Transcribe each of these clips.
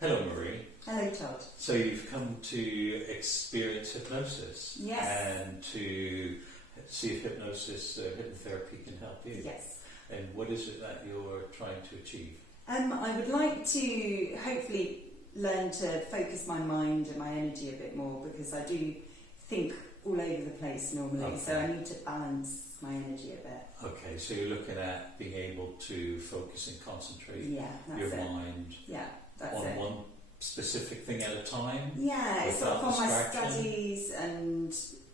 Hello, Marie. Hello, Todd. So you've come to experience hypnosis. Yes. And to see if hypnotherapy can help you. Yes. And what is it that you're trying to achieve? I would like to hopefully learn to focus my mind and my energy a bit more, because I do think all over the place normally, Okay. so I need to balance my energy a bit. Okay, so you're looking at being able to focus and concentrate your mind That's on it. one specific thing at a time? Yeah, it's sort of without on my distraction? studies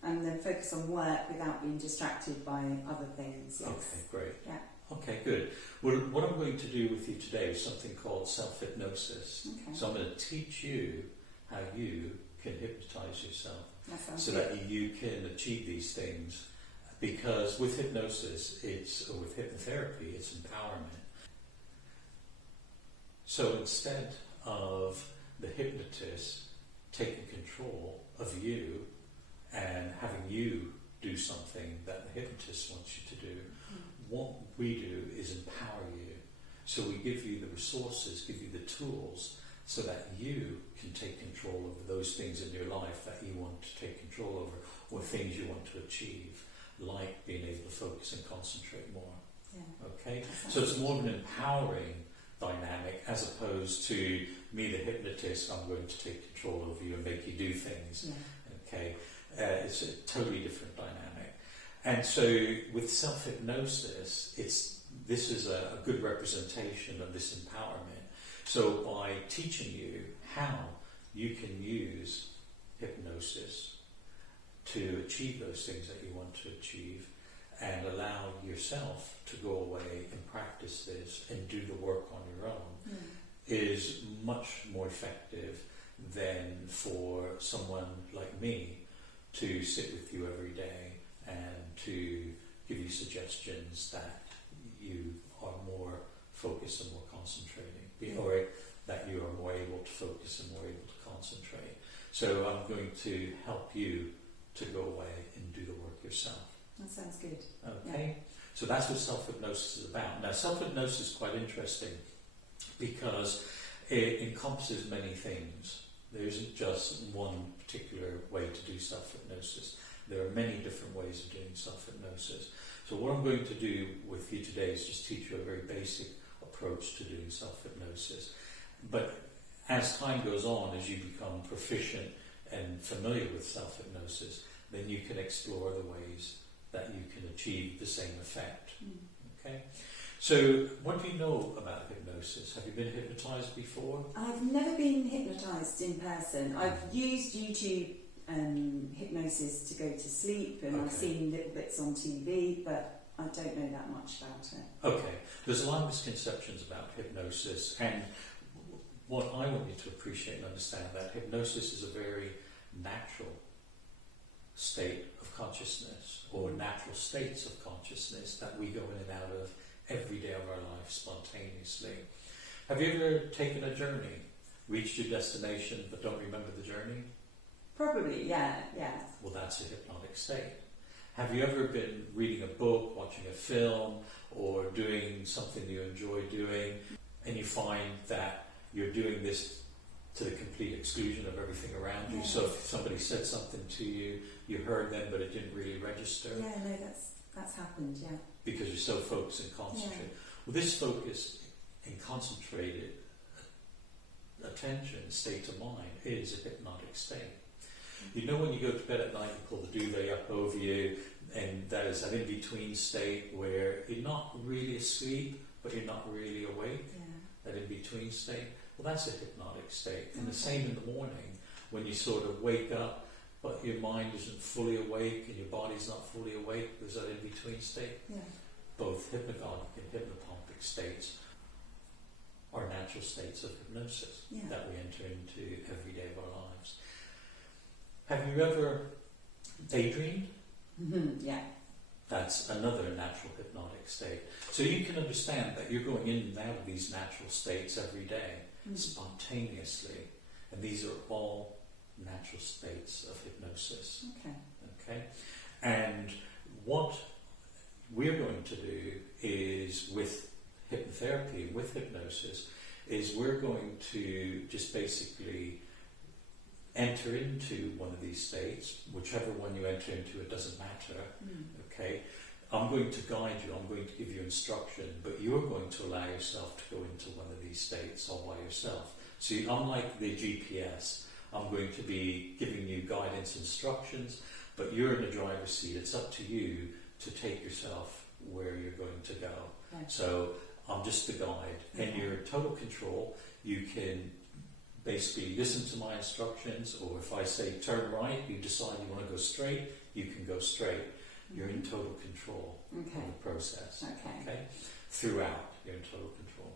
and then focus on work without being distracted by other things. Yes. Okay, great. Yeah. Okay, good. Well, what I'm going to do with you today is something called self-hypnosis. Okay. So I'm going to teach you how you can hypnotize yourself That sounds so good. that you can achieve these things. Because with hypnosis, or with hypnotherapy, it's empowerment. So instead of the hypnotist taking control of you and having you do something that the hypnotist wants you to do, what we do is empower you. So we give you the resources, give you the tools, so that you can take control over those things in your life that you want to take control over, or things you want to achieve, like being able to focus and concentrate more. Yeah. Okay? So it's more of an empowering dynamic, as opposed to me, the hypnotist, I'm going to take control over you and make you do things. Yeah. Okay? It's a totally different dynamic. And so with self-hypnosis, this is a good representation of this empowerment. So by teaching you how you can use hypnosis to achieve those things that you want to achieve, and allow yourself to go away and practice this and do the work on your own, is much more effective than for someone like me to sit with you every day and to give you suggestions that you are more focused and more concentrating, or that you are more able to focus and more able to concentrate. So I'm going to help you to go away and do the work yourself. That sounds good. Okay? Yeah. So that's what self-hypnosis is about. Now, self-hypnosis is quite interesting because it encompasses many things. There isn't just one particular way to do self-hypnosis. There are many different ways of doing self-hypnosis. So what I'm going to do with you today is just teach you a very basic approach to doing self-hypnosis. But as time goes on, as you become proficient and familiar with self-hypnosis, then you can explore the ways that you can achieve the same effect. Okay? So what do you know about hypnosis? Have you been hypnotized before? I've never been hypnotised in person. I've used YouTube hypnosis to go to sleep, and I've seen little bits on TV, but I don't know that much about it. Okay. There's a lot of misconceptions about hypnosis, and what I want you to appreciate and understand, that hypnosis is a very natural state of consciousness, or natural states of consciousness that we go in and out of every day of our life spontaneously. Have you ever taken a journey, reached your destination but don't remember the journey? Probably, yeah. Well, that's a hypnotic state. Have you ever been reading a book, watching a film, or doing something you enjoy doing, and you find that you're doing this to the complete exclusion of everything around you? Yeah. So if somebody said something to you, you heard them, but it didn't really register? Yeah, no, that's happened, yeah. Because you're so focused and concentrated. Well, this focused and concentrated attention, state of mind, is a hypnotic state. You know, when you go to bed at night, you pull the duvet up over you, and that is an in-between state where you're not really asleep, but you're not really awake. Yeah. That in-between state. Well, that's a hypnotic state. And the same in the morning, when you sort of wake up, but your mind isn't fully awake and your body's not fully awake. There's that in-between state. Yeah. Both hypnagogic and hypnopompic states are natural states of hypnosis that we enter into every day of our lives. Have you ever daydreamed? Yeah. That's another natural hypnotic state. So you can understand that you're going in and out of these natural states every day, spontaneously. And these are all natural states of hypnosis. Okay? And what we're going to do is, with hypnotherapy, with hypnosis, is we're going to just basically enter into one of these states, whichever one you enter into, it doesn't matter, okay? I'm going to guide you, I'm going to give you instruction, but you're going to allow yourself to go into one of these states all by yourself. So unlike the GPS, I'm going to be giving you guidance instructions, but you're in the driver's seat. It's up to you to take yourself where you're going to go. Right. So I'm just the guide, and you're in total control. You can basically listen to my instructions, or if I say turn right, you decide you want to go straight, you can go straight. You're in total control of the process. Okay. Throughout, you're in total control.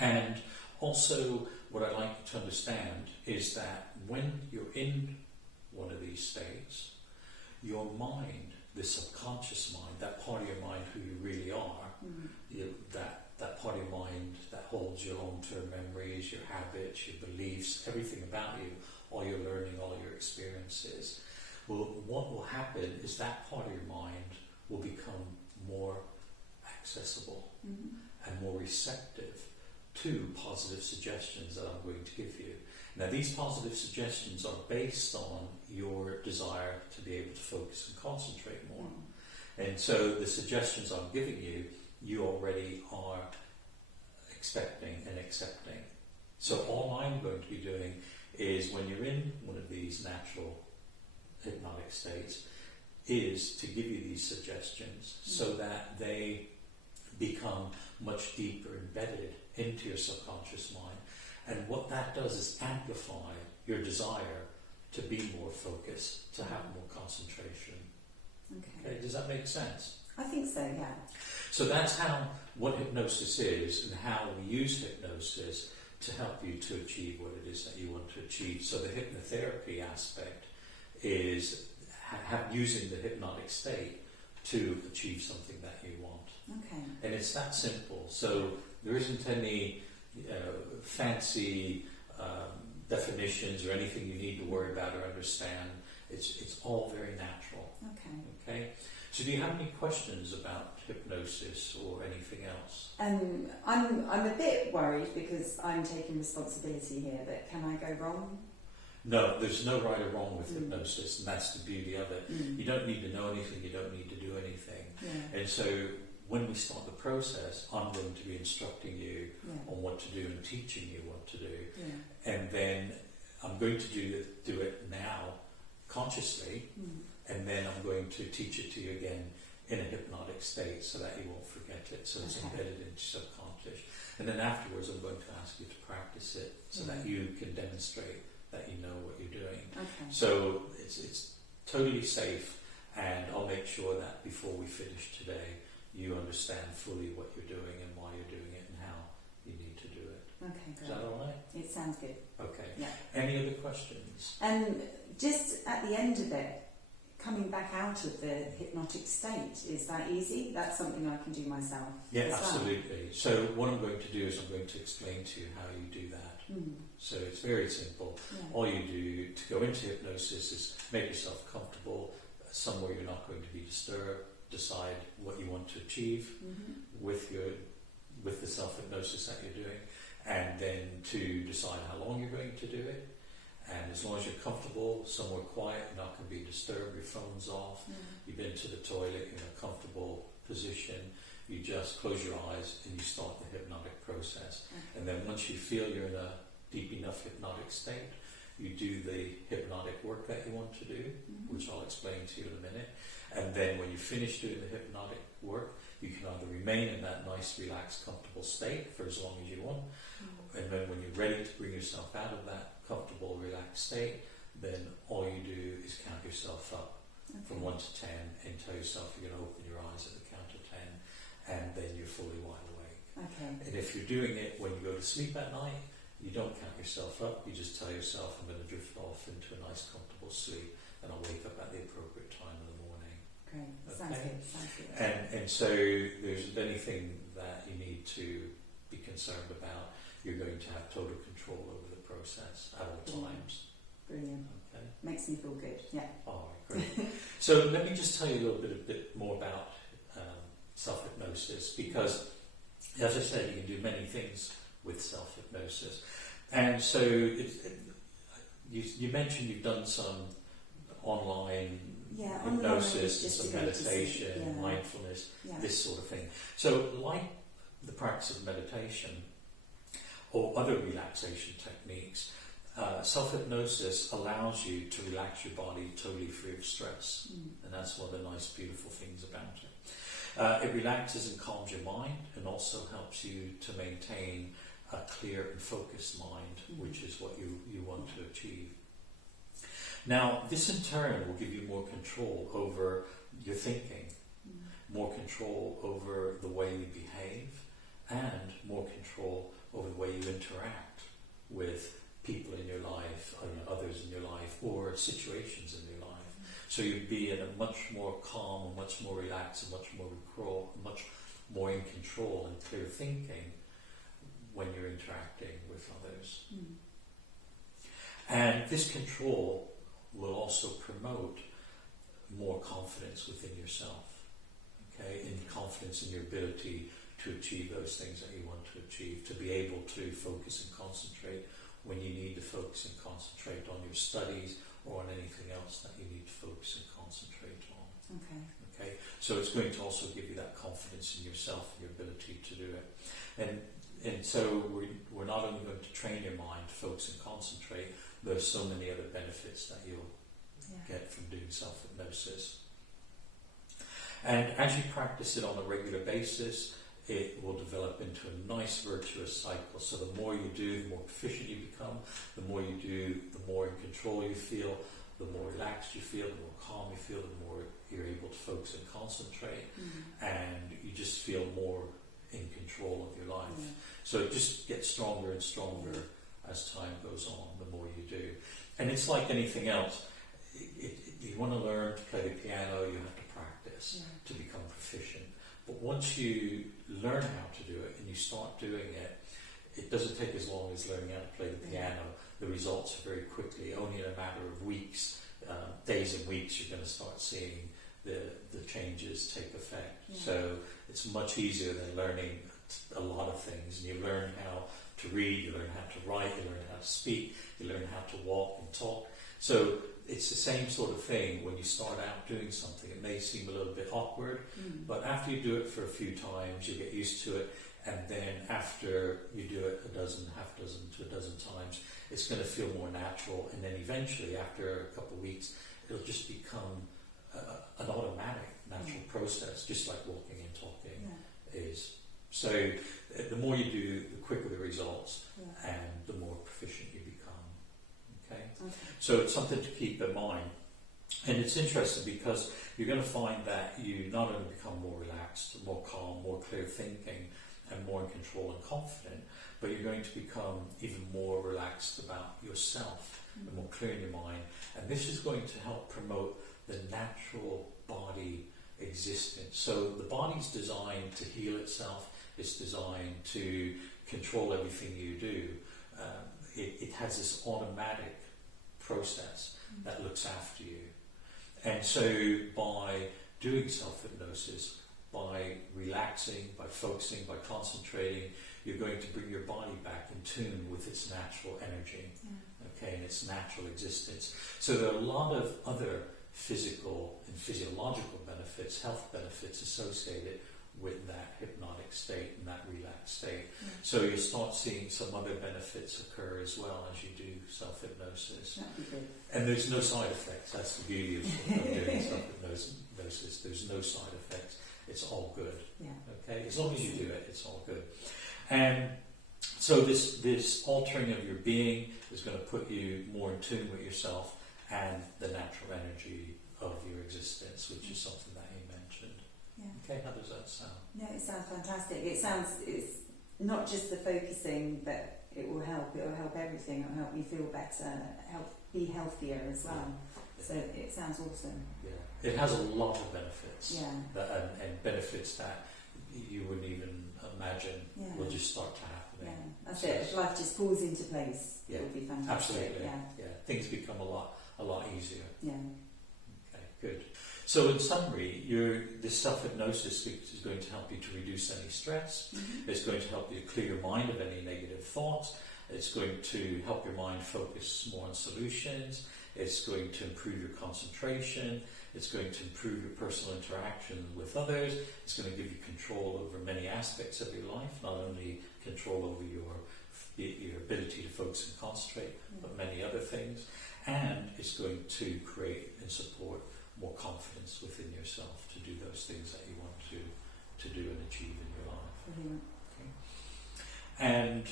And also, what I'd like you to understand is that when you're in one of these states, your mind, the subconscious mind, that part of your mind who you really are, that part of your mind that holds your long-term memories, your habits, your beliefs, everything about you, all your learning, all your experiences. Well, what will happen is that part of your mind will become more accessible and more receptive to positive suggestions that I'm going to give you. Now, these positive suggestions are based on your desire to be able to focus and concentrate more. And so the suggestions I'm giving you, you already are expecting and accepting. So all I'm going to be doing is, when you're in one of these natural hypnotic states, is to give you these suggestions so that they become much deeper embedded into your subconscious mind. And what that does is amplify your desire to be more focused, to have more concentration. Okay, does that make sense? I think so, yeah. So that's what hypnosis is, and how we use hypnosis to help you to achieve what it is that you want to achieve. So the hypnotherapy aspect is using the hypnotic state to achieve something that you want. Okay. And it's that simple. So there isn't any fancy definitions or anything you need to worry about or understand. It's all very natural. Okay. So do you have any questions about hypnosis or anything else? I'm a bit worried because I'm taking responsibility here, but can I go wrong? No, there's no right or wrong with hypnosis, and that's the beauty of it. You don't need to know anything, you don't need to do anything. And so when we start the process, I'm going to be instructing you on what to do and teaching you what to do. And then I'm going to do it now consciously, and then I'm going to teach it to you again in a hypnotic state so that you won't forget it, so it's embedded into subconscious. And then afterwards I'm going to ask you to practice it so that you can demonstrate that you know what you're doing. So it's totally safe, and I'll make sure that before we finish today you understand fully what you're doing and why you're doing it and how you need to do it. Okay, great. Is that all right? It sounds good. Okay. Yeah. Any other questions? And just at the end of it, coming back out of the hypnotic state, is that easy? That's something I can do myself. Yeah, absolutely. So what I'm going to do is I'm going to explain to you how you do that. So it's very simple. All you do to go into hypnosis is make yourself comfortable somewhere you're not going to be disturbed. Decide what you want to achieve with the self-hypnosis that you're doing, and then to decide how long you're going to do it. And as long as you're comfortable, somewhere quiet, you're not going to be disturbed, your phone's off, you've been to the toilet, you're in a comfortable position, you just close your eyes and you start the hypnotic process. And then once you feel you're in a deep enough hypnotic state, you do the hypnotic work that you want to do, which I'll explain to you in a minute. And then when you finish doing the hypnotic work, you can either remain in that nice, relaxed, comfortable state for as long as you want, and then when you're ready to bring yourself out of that comfortable, relaxed state, then all you do is count yourself up from 1 to 10 and tell yourself you're going to open your eyes at the count of 10, and then you're fully wide awake. And if you're doing it when you go to sleep at night, you don't count yourself up, you just tell yourself I'm going to drift off into a nice comfortable sleep, and I'll wake up at the appropriate time in the morning. Great, sounds good. And so there isn't anything that you need to be concerned about. You're going to have total control over the process at all times. Brilliant. Okay. Makes me feel good, yeah. All right, great. So let me just tell you a little bit more about self-hypnosis, because as I said, you can do many things with self-hypnosis. And so you mentioned you've done some online hypnosis, and some meditation, mindfulness, this sort of thing. So like the practice of meditation or other relaxation techniques, self-hypnosis allows you to relax your body totally free of stress. And that's one of the nice, beautiful things about it. It relaxes and calms your mind and also helps you to maintain a clear and focused mind, which is what you want to achieve. Now, this in turn will give you more control over your thinking, more control over the way you behave, and more control over the way you interact with people in your life, others in your life, or situations in your life. So you'd be in a much more calm, and much more relaxed, and much more in control and clear thinking when you're interacting with others. And this control will also promote more confidence within yourself, and confidence in your ability to achieve those things that you want to achieve, to be able to focus and concentrate when you need to focus and concentrate on your studies or on anything else that you need to focus and concentrate on. Okay. So it's going to also give you that confidence in yourself and your ability to do it. And so we're not only going to train your mind to focus and concentrate, there's so many other benefits that you'll get from doing self-hypnosis. And as you practice it on a regular basis, it will develop into a nice virtuous cycle. So the more you do, the more proficient you become. The more you do, the more in control you feel, the more relaxed you feel, the more calm you feel, the more you're able to focus and concentrate. And you just feel more in control of your life. So it just gets stronger and stronger as time goes on, the more you do. And it's like anything else. You want to learn to play the piano, you have to practice to become proficient. But once you learn how to do it and you start doing it, it doesn't take as long as learning how to play the piano. The results are very quickly, only in a matter of weeks, days and weeks, you're going to start seeing the changes take effect. So it's much easier than learning a lot of things. And you learn how to read, you learn how to write, you learn how to speak, you learn how to walk and talk. So it's the same sort of thing when you start out doing something. It may seem a little bit awkward, but after you do it for a few times, you get used to it. And then after you do it half dozen to a dozen times, it's going to feel more natural. And then eventually, after a couple of weeks, it'll just become an automatic, natural process, just like walking and talking is. So the more you do, the quicker the results, and the more proficient you become. Okay? So it's something to keep in mind. And it's interesting because you're going to find that you not only become more relaxed, more calm, more clear thinking, and more in control and confident, but you're going to become even more relaxed about yourself and more clear in your mind. And this is going to help promote the natural body existence. So the body's designed to heal itself. It's designed to control everything you do. It has this automatic process that looks after you. And so by doing self-hypnosis, by relaxing, by focusing, by concentrating, you're going to bring your body back in tune with its natural energy, and its natural existence. So there are a lot of other physical and physiological benefits, health benefits associated with that hypnotic state and that relaxed state. So you start seeing some other benefits occur as well as you do self-hypnosis. And there's no side effects. That's the beauty of doing self-hypnosis. There's no side effects. It's all good. Okay? As long as you do it, it's all good. And so this altering of your being is going to put you more in tune with yourself and the natural energy of your existence, which is something that you mentioned. Okay, how does that sound? No, it sounds fantastic. It's not just the focusing, but it will help everything. It will help you feel better, help be healthier as well. So it sounds awesome. It has a lot of benefits. And benefits that you wouldn't even imagine will just start to happen. That's it. If life just falls into place, it would be fantastic. Absolutely. Things become a lot easier. Yeah. Okay, good. So in summary, this self-hypnosis is going to help you to reduce any stress. It's going to help you clear your mind of any negative thoughts. It's going to help your mind focus more on solutions. It's going to improve your concentration. It's going to improve your personal interaction with others. It's going to give you control over many aspects of your life, not only control over your ability to focus and concentrate, but many other things. And it's going to create and support more confidence within yourself to do those things that you want to do and achieve in your life. Okay. And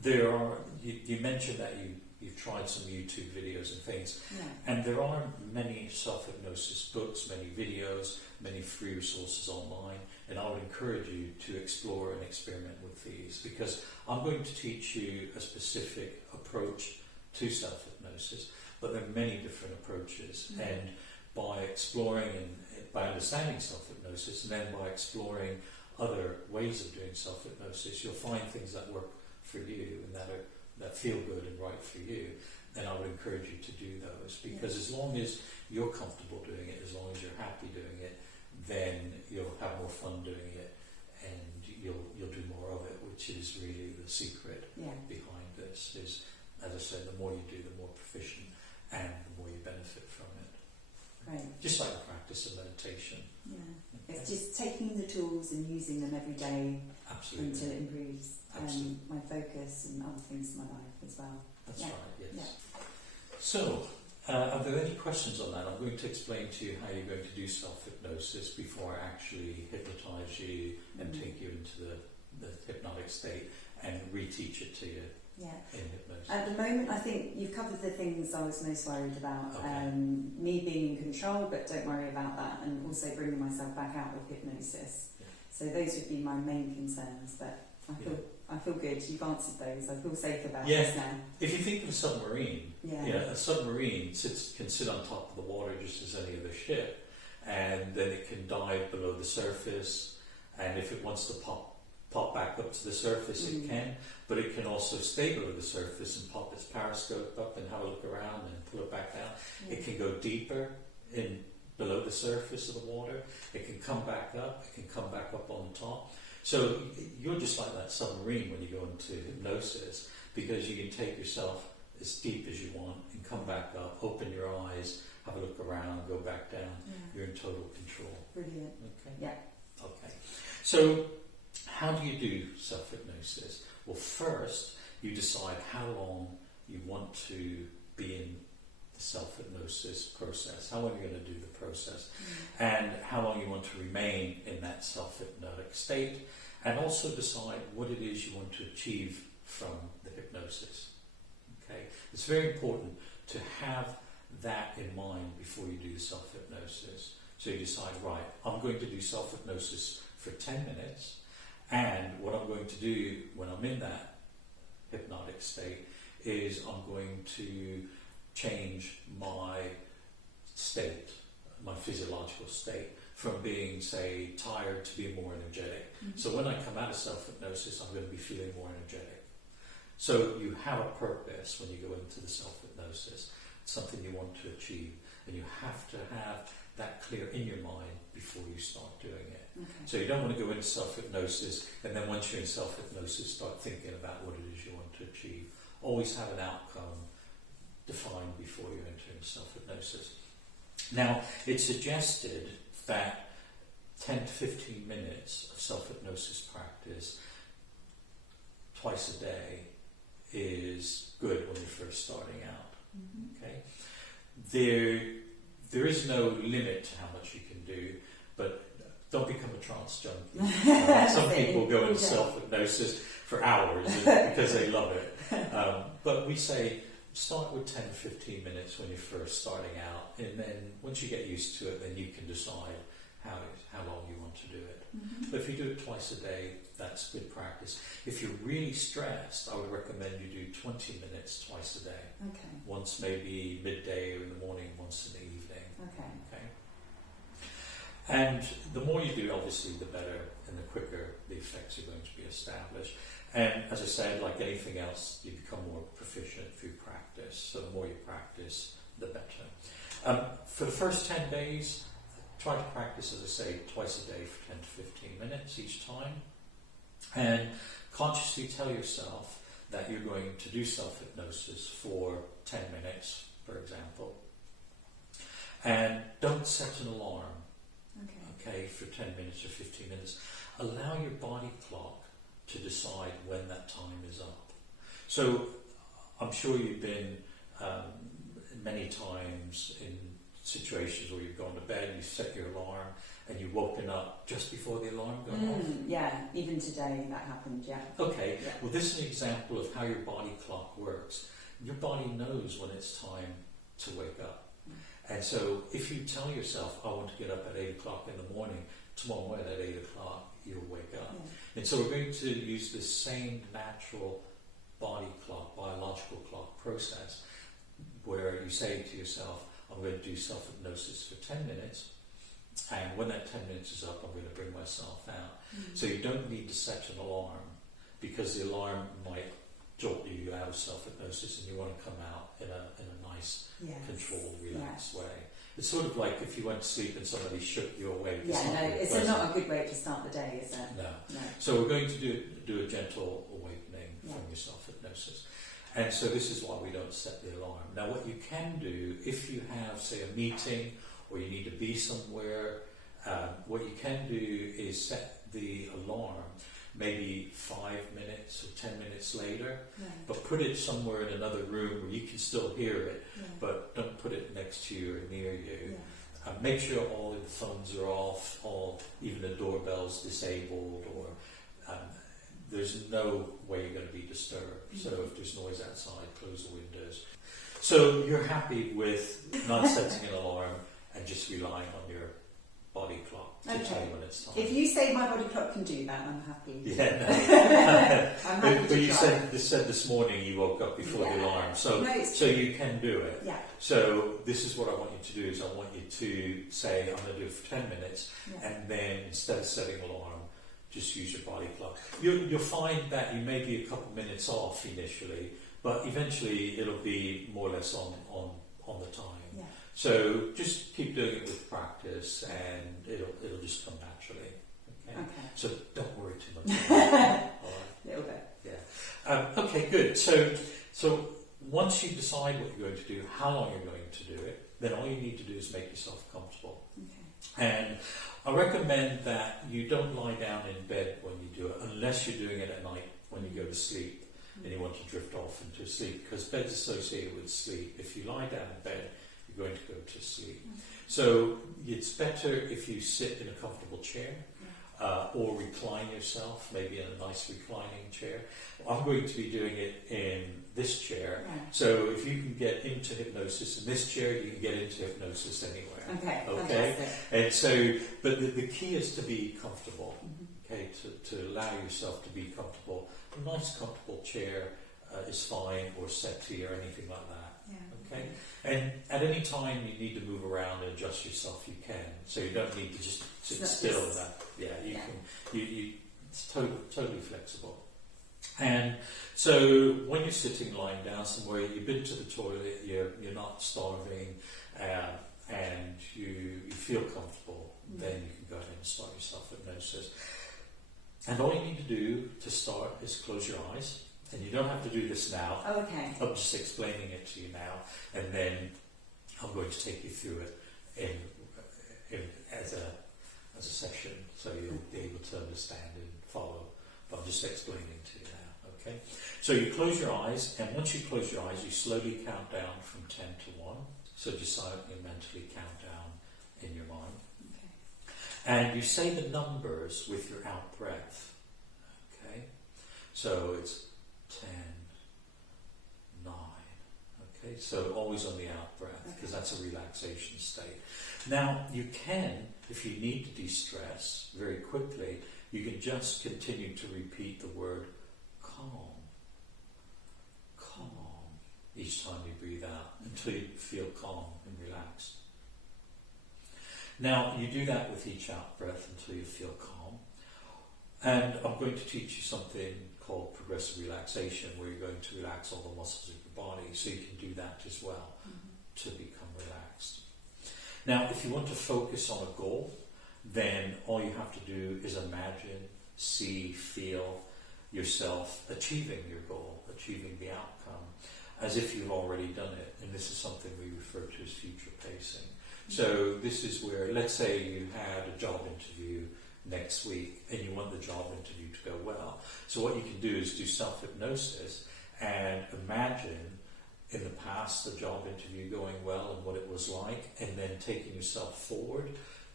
there are, you mentioned that you've tried some YouTube videos and things, and there are many self-hypnosis books, many videos, many free resources online, and I would encourage you to explore and experiment with these, because I'm going to teach you a specific approach to self-hypnosis, but there are many different approaches, and by exploring and by understanding self-hypnosis, and then by exploring other ways of doing self-hypnosis, you'll find things that work for you and that feel good and right for you. Then I would encourage you to do those, because as long as you're comfortable doing it, as long as you're happy doing it, then you'll have more fun doing it, and you'll do more of it, which is really the secret behind this. Is, as I said, the more you do, the more proficient, and the more you benefit from it. Right. Just like the practice of meditation. Yeah. Okay. It's just taking the tools and using them every day. Absolutely. Until it improves my focus and other things in my life as well. That's right, yes. Yeah. So, are there any questions on that? I'm going to explain to you how you're going to do self-hypnosis before I actually hypnotise you and take you into the hypnotic state and reteach it to you in hypnosis. At the moment, I think you've covered the things I was most worried about. Okay. Me being in control, but don't worry about that, and also bringing myself back out with hypnosis. Yeah. So those would be my main concerns, but I feel good. You've answered those. I feel safe about this now. If you think of a submarine, a submarine can sit on top of the water just as any other ship, and then it can dive below the surface, and if it wants to pop back up to the surface, it can, but it can also stay below the surface and pop its periscope up and have a look around and pull it back down. It can go deeper in below the surface of the water. It can come back up. It can come back up on the top. So you're just like that submarine when you go into hypnosis, because you can take yourself as deep as you want and come back up, open your eyes, have a look around, go back down. You're in total control. Brilliant. Okay. Yeah. Okay. So how do you do self-hypnosis? Well, first you decide how long you want to be in the self-hypnosis process, how long you're going to do the process, and how long you want to remain in that self-hypnotic state, and also decide what it is you want to achieve from the hypnosis. Okay, it's very important to have that in mind before you do the self-hypnosis. So you decide, right, I'm going to do self-hypnosis for 10 minutes, and what I'm going to do when I'm in that hypnotic state is I'm going to change my state, my physiological state, from being, say, tired to being more energetic. So when I come out of self-hypnosis, I'm going to be feeling more energetic. So you have a purpose when you go into the self-hypnosis, something you want to achieve, and you have to have that clear in your mind before you start doing it. Okay. So you don't want to go into self-hypnosis, and then once you're in self-hypnosis, start thinking about what it is you want to achieve. Always have an outcome defined before you enter into self-hypnosis. Now, it's suggested that 10 to 15 minutes of self-hypnosis practice twice a day is good when you're first starting out. Okay? There is no limit to how much you can do, but don't become a trance junkie. Some people go into self-hypnosis for hours because they love it. But we say start with 10 to 15 minutes when you're first starting out, and then once you get used to it, then you can decide how long you want to do it. But if you do it twice a day, that's good practice. If you're really stressed, I would recommend you do 20 minutes twice a day. Okay. Once maybe midday or in the morning, once in the evening. Okay. And the more you do, obviously, the better and the quicker the effects are going to be established. And as I said, like anything else, you become more proficient through practice. So the more you practice, the better. For the first 10 days, try to practice, as I say, twice a day for 10 to 15 minutes each time. And consciously tell yourself that you're going to do self-hypnosis for 10 minutes, for example. And don't set an alarm, okay, for 10 minutes or 15 minutes. Allow your body clock to decide when that time is up. So I'm sure you've been many times in situations where you've gone to bed, you set your alarm, and you've woken up just before the alarm goes off. Yeah, even today that happened, yeah. Okay, yeah. Well, this is an example of how your body clock works. Your body knows when it's time to wake up. And so if you tell yourself, I want to get up at 8 o'clock in the morning, tomorrow morning at 8 o'clock, you'll wake up. Yeah. And so we're going to use this same natural body clock, biological clock process, where you say to yourself, I'm going to do self-hypnosis for 10 minutes, and when that 10 minutes is up, I'm going to bring myself out. So you don't need to set an alarm, because the alarm might jolt you out of self-hypnosis and you want to come out in a nice, controlled, relaxed way. It's sort of like if you went to sleep and somebody shook you awake. It's not a good way to start the day, is it? No. So we're going to do a gentle awakening from your self-hypnosis. And so this is why we don't set the alarm. Now what you can do, if you have, say, a meeting or you need to be somewhere, what you can do is set the alarm maybe 5 minutes or 10 minutes later, but put it somewhere in another room where you can still hear it, but don't put it next to you or near you. Make sure all the phones are off, even the doorbell's disabled, or there's no way you're going to be disturbed. So if there's noise outside, close the windows. So you're happy with not setting an alarm and just relying on your body clock to tell you when it's time. If you say my body clock can do that, I'm happy. Yeah, no. I'm happy but you said this morning you woke up before the alarm, so you can do it. Yeah. So this is what I want you to do: is I want you to say, I'm going to do it for 10 minutes, and then instead of setting an alarm, just use your body clock. You'll find that you may be a couple minutes off initially, but eventually it'll be more or less on the time. Yeah. So just keep doing it with practice, and it'll just come naturally. Okay. So don't worry too much. All right. A little bit. Yeah. Okay. Good. So once you decide what you're going to do, how long you're going to do it, then all you need to do is make yourself comfortable. Okay. And I recommend that you don't lie down in bed when you do it, unless you're doing it at night when you go to sleep and you want to drift off into sleep, because bed's associated with sleep. If you lie down in bed, you're going to go to sleep. So it's better if you sit in a comfortable chair, or recline yourself, maybe in a nice reclining chair. I'm going to be doing it in this chair. So if you can get into hypnosis in this chair, you can get into hypnosis anywhere. Okay. And so, but the key is to be comfortable. Okay, to allow yourself to be comfortable. A nice comfortable chair is fine, or settee or anything like that. Okay, and at any time you need to move around and adjust yourself, you can. So you don't need to just sit still. You can. It's totally flexible. And so when you're sitting, lying down somewhere, you've been to the toilet, you're not starving, and you feel comfortable, then you can go ahead and start your self-hypnosis. And all you need to do to start is close your eyes. And you don't have to do this now. Okay. I'm just explaining it to you now, and then I'm going to take you through it as a session, so you'll be able to understand and follow. But I'm just explaining to you now. Okay. So you close your eyes, and once you close your eyes, you slowly count down from 10 to 1. So just silently, mentally count down in your mind. Okay. And you say the numbers with your out breath. Okay. So it's 10, 9, okay, so always on the out breath, because that's a relaxation state. Now, you can, if you need to de-stress very quickly, you can just continue to repeat the word calm, calm, each time you breathe out, until you feel calm and relaxed. Now, you do that with each out breath until you feel calm. And I'm going to teach you something called progressive relaxation, where you're going to relax all the muscles of your body, so you can do that as well to become relaxed. Now, if you want to focus on a goal, then all you have to do is imagine, see, feel yourself achieving your goal, achieving the outcome, as if you've already done it. And this is something we refer to as future pacing. So this is where, let's say you had a job interview next week and you want the job interview to go well. So what you can do is do self-hypnosis and imagine in the past the job interview going well and what it was like, and then taking yourself forward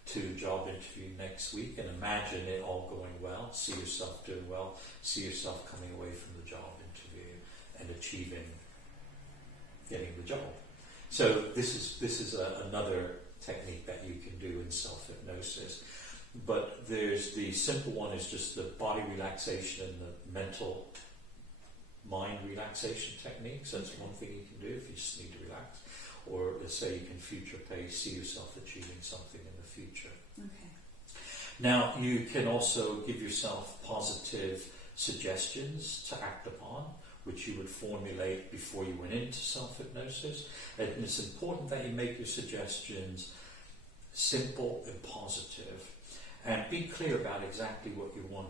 to job interview next week and imagine it all going well, see yourself doing well, see yourself coming away from the job interview and achieving getting the job. So this is another technique that you can do in self-hypnosis. But there's the simple one is just the body relaxation and the mental mind relaxation techniques. That's one thing you can do if you just need to relax. Or let's say you can future pace, see yourself achieving something in the future. Okay. Now you can also give yourself positive suggestions to act upon, which you would formulate before you went into self-hypnosis. And it's important that you make your suggestions simple and positive, and be clear about exactly what you want,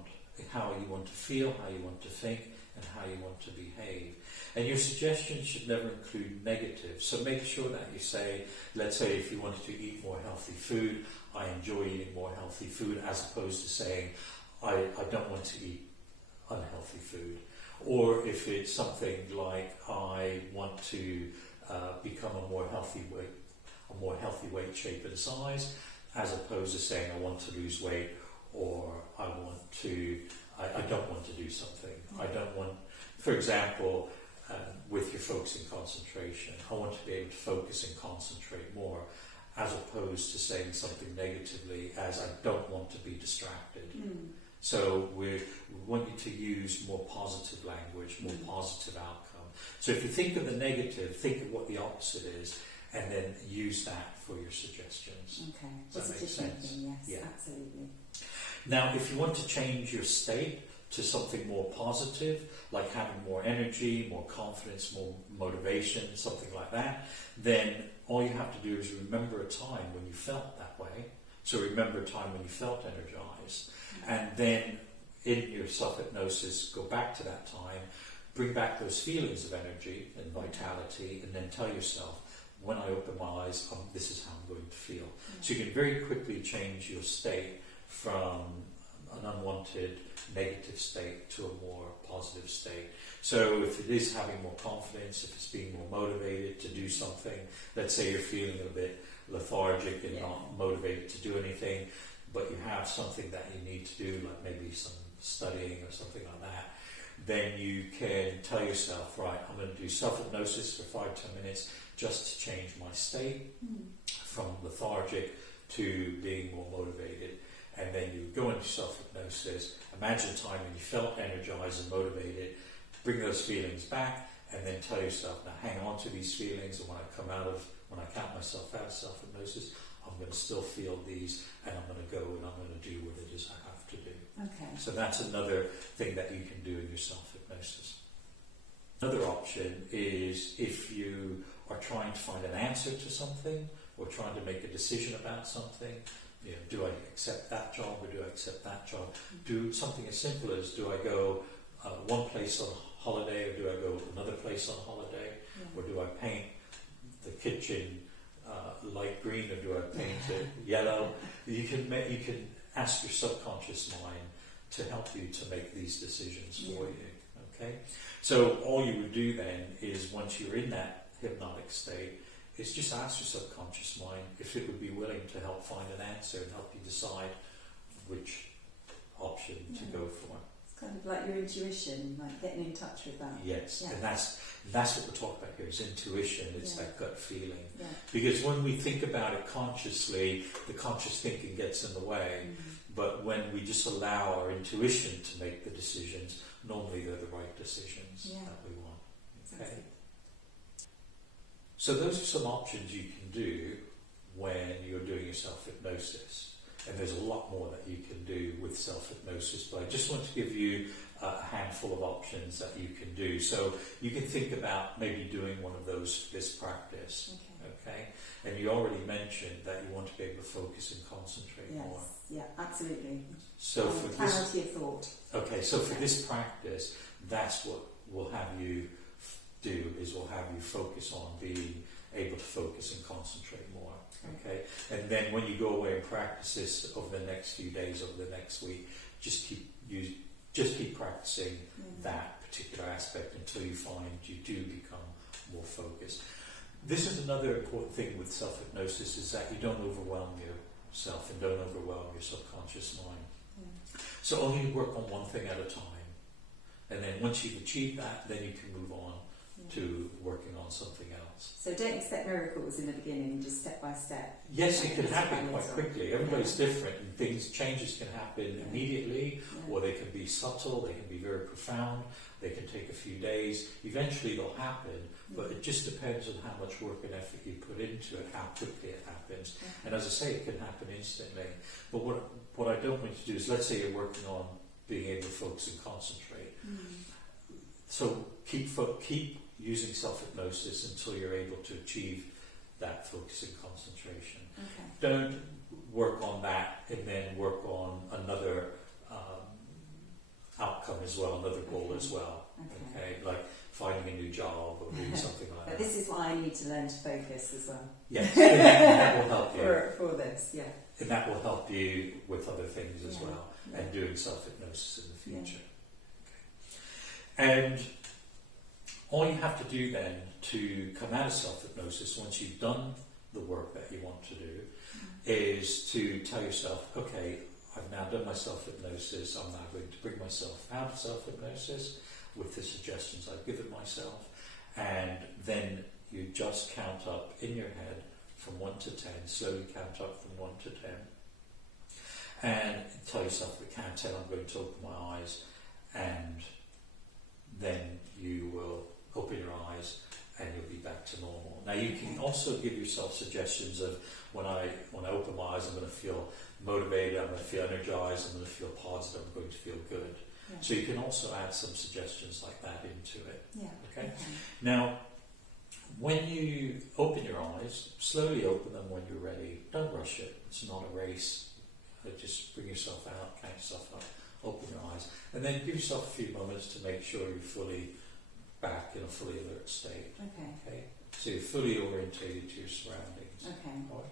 how you want to feel, how you want to think, and how you want to behave. And your suggestions should never include negative. So make sure that you say, let's say if you wanted to eat more healthy food, I enjoy eating more healthy food, as opposed to saying, I don't want to eat unhealthy food. Or if it's something like, I want to become a more healthy weight, shape and size, as opposed to saying I want to lose weight, or I don't want to do something. I don't want, for example, with your focusing concentration, I want to be able to focus and concentrate more, as opposed to saying something negatively as I don't want to be distracted. So we want you to use more positive language, more positive outcome. So if you think of the negative, think of what the opposite is, and then use that for your suggestions. Okay. Does that make sense? Thinking, yes, Yeah. absolutely. Now, if you want to change your state to something more positive, like having more energy, more confidence, more motivation, something like that, then all you have to do is remember a time when you felt that way. So remember a time when you felt energized. And then in your self-hypnosis, go back to that time, bring back those feelings of energy and vitality, and then tell yourself, when I open my eyes, this is how I'm going to feel. So you can very quickly change your state from an unwanted negative state to a more positive state. So if it is having more confidence, if it's being more motivated to do something, let's say you're feeling a bit lethargic and not motivated to do anything, but you have something that you need to do, like maybe some studying or something like that, then you can tell yourself, right, I'm going to do self-hypnosis for 5-10 minutes just to change my state from lethargic to being more motivated. And then you go into self-hypnosis, imagine a time when you felt energized and motivated, bring those feelings back, and then tell yourself, now hang on to these feelings, and when I count myself out of self-hypnosis, I'm going to still feel these, and I'm going to go and I'm going to do what it is I have to do. Okay. So that's another thing that you can do in your self-hypnosis. Another option is if you are trying to find an answer to something, or trying to make a decision about something. Do I accept that job or do I accept that job? Do something as simple as, do I go one place on holiday or do I go another place on holiday? Or do I paint the kitchen light green or do I paint it yellow? You can ask your subconscious mind to help you to make these decisions for you. Okay? So all you would do then is, once you're in that hypnotic state, is just ask your subconscious mind if it would be willing to help find an answer and help you decide which option to go for. It's kind of like your intuition, like getting in touch with that. Yes, Yeah. and that's what we're talking about here, is intuition. It's that gut feeling. Yeah. Because when we think about it consciously, the conscious thinking gets in the way. But when we just allow our intuition to make the decisions, normally they're the right decisions that we want. Okay. So those are some options you can do when you're doing your self-hypnosis. And there's a lot more that you can do with self-hypnosis, but I just want to give you a handful of options that you can do. So you can think about maybe doing one of those for this practice. Okay, and you already mentioned that you want to be able to focus and concentrate more. Yeah, absolutely. So for clarity of thought. Okay, so for this practice, that's what we'll have you do, is we'll have you focus on being able to focus and concentrate more. Okay, and then when you go away and practice this over the next few days, over the next week, just keep practicing that particular aspect until you find you do become more focused. This is another important thing with self-hypnosis, is that you don't overwhelm yourself and don't overwhelm your subconscious mind. Yeah. So only work on one thing at a time, and then once you've achieved that, then you can move on to working on something else. So don't expect miracles in the beginning, just step by step. Yes, it can happen quite quickly. Everybody's different, and changes can happen immediately, or they can be subtle, they can be very profound, they can take a few days. Eventually they'll happen, but it just depends on how much work and effort you put into it, how quickly it happens. And as I say, it can happen instantly. But what I don't want you to do is, let's say you're working on being able to focus and concentrate. So keep using self-hypnosis until you're able to achieve that focus and concentration. Okay. Don't work on that and then work on another outcome as well, another goal as well. Okay, like finding a new job or doing something like But that. this is why I need to learn to focus as well. Yes, and that will help you. For this, yeah. And that will help you with other things as well, and doing self-hypnosis in the future. Okay. And all you have to do then to come out of self-hypnosis, once you've done the work that you want to do, is to tell yourself, okay, I've now done my self-hypnosis, I'm now going to bring myself out of self-hypnosis with the suggestions I've given myself, and then you just count up in your head from 1 to 10, slowly count up from 1 to 10, and tell yourself at count 10 I'm going to open my eyes, and then you will open your eyes and you'll be back to normal. Now you can also give yourself suggestions of, when I open my eyes, I'm going to feel motivated, I'm going to feel energized, I'm going to feel positive, I'm going to feel good. Yeah. So you can also add some suggestions like that into it. Yeah. Okay? Now, when you open your eyes, slowly open them when you're ready. Don't rush it. It's not a race. Just bring yourself out, count yourself up, open your eyes, and then give yourself a few moments to make sure you're fully back in a fully alert state. Okay. So you're fully orientated to your surroundings. Okay. All right.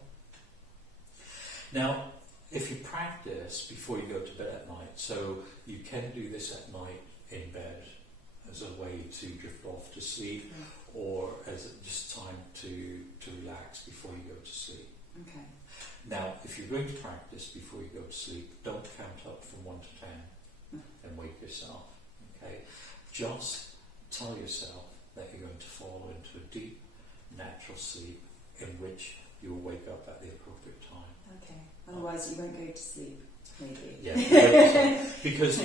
Now, if you practice before you go to bed at night, so you can do this at night in bed as a way to drift off to sleep, or as just time to relax before you go to sleep. Okay. Now, if you're going to practice before you go to sleep, don't count up from 1 to 10 and wake yourself. Okay. Just tell yourself that you're going to fall into a deep, natural sleep in which you will wake up at the appropriate time. Okay. Otherwise, you won't go to sleep, maybe. Yeah. Because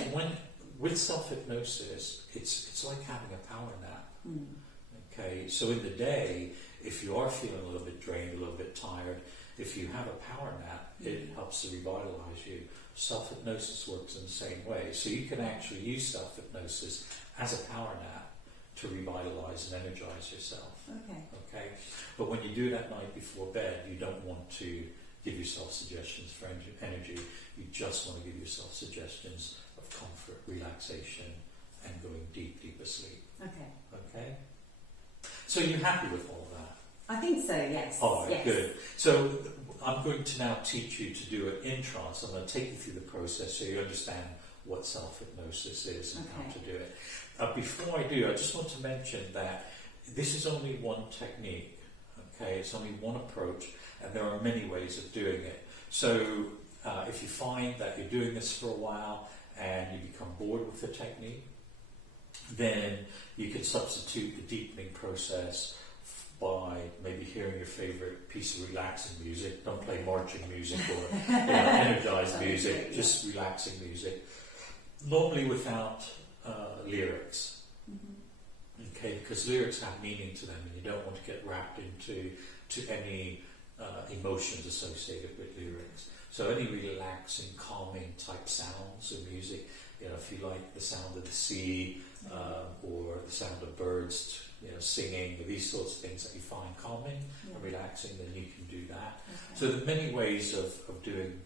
with self-hypnosis, it's like having a power nap. Okay. So in the day, if you are feeling a little bit drained, a little bit tired, if you have a power nap, it helps to revitalize you. Self-hypnosis works in the same way. So you can actually use self-hypnosis as a power nap to revitalize and energize yourself. Okay. But when you do it at night before bed, you don't want to give yourself suggestions for energy. You just want to give yourself suggestions of comfort, relaxation, and going deep asleep. Okay. So you're happy with all of that? I think so, yes. All right, yes. good. So I'm going to now teach you to do it in trance. I'm going to take you through the process so you understand what self-hypnosis is and how to do it. Before I do, I just want to mention that this is only one technique. Okay, it's only one approach, and there are many ways of doing it. So if you find that you're doing this for a while and you become bored with the technique, then you can substitute the deepening process by maybe hearing your favorite piece of relaxing music. Don't play marching music or energized music, just relaxing music. Normally without lyrics. Okay, because lyrics have meaning to them and you don't want to get wrapped into any emotions associated with lyrics. So any relaxing, calming type sounds of music, if you like the sound of the sea or the sound of birds, singing, these sorts of things that you find calming and relaxing, then you can do that. Okay. So there are many ways of doing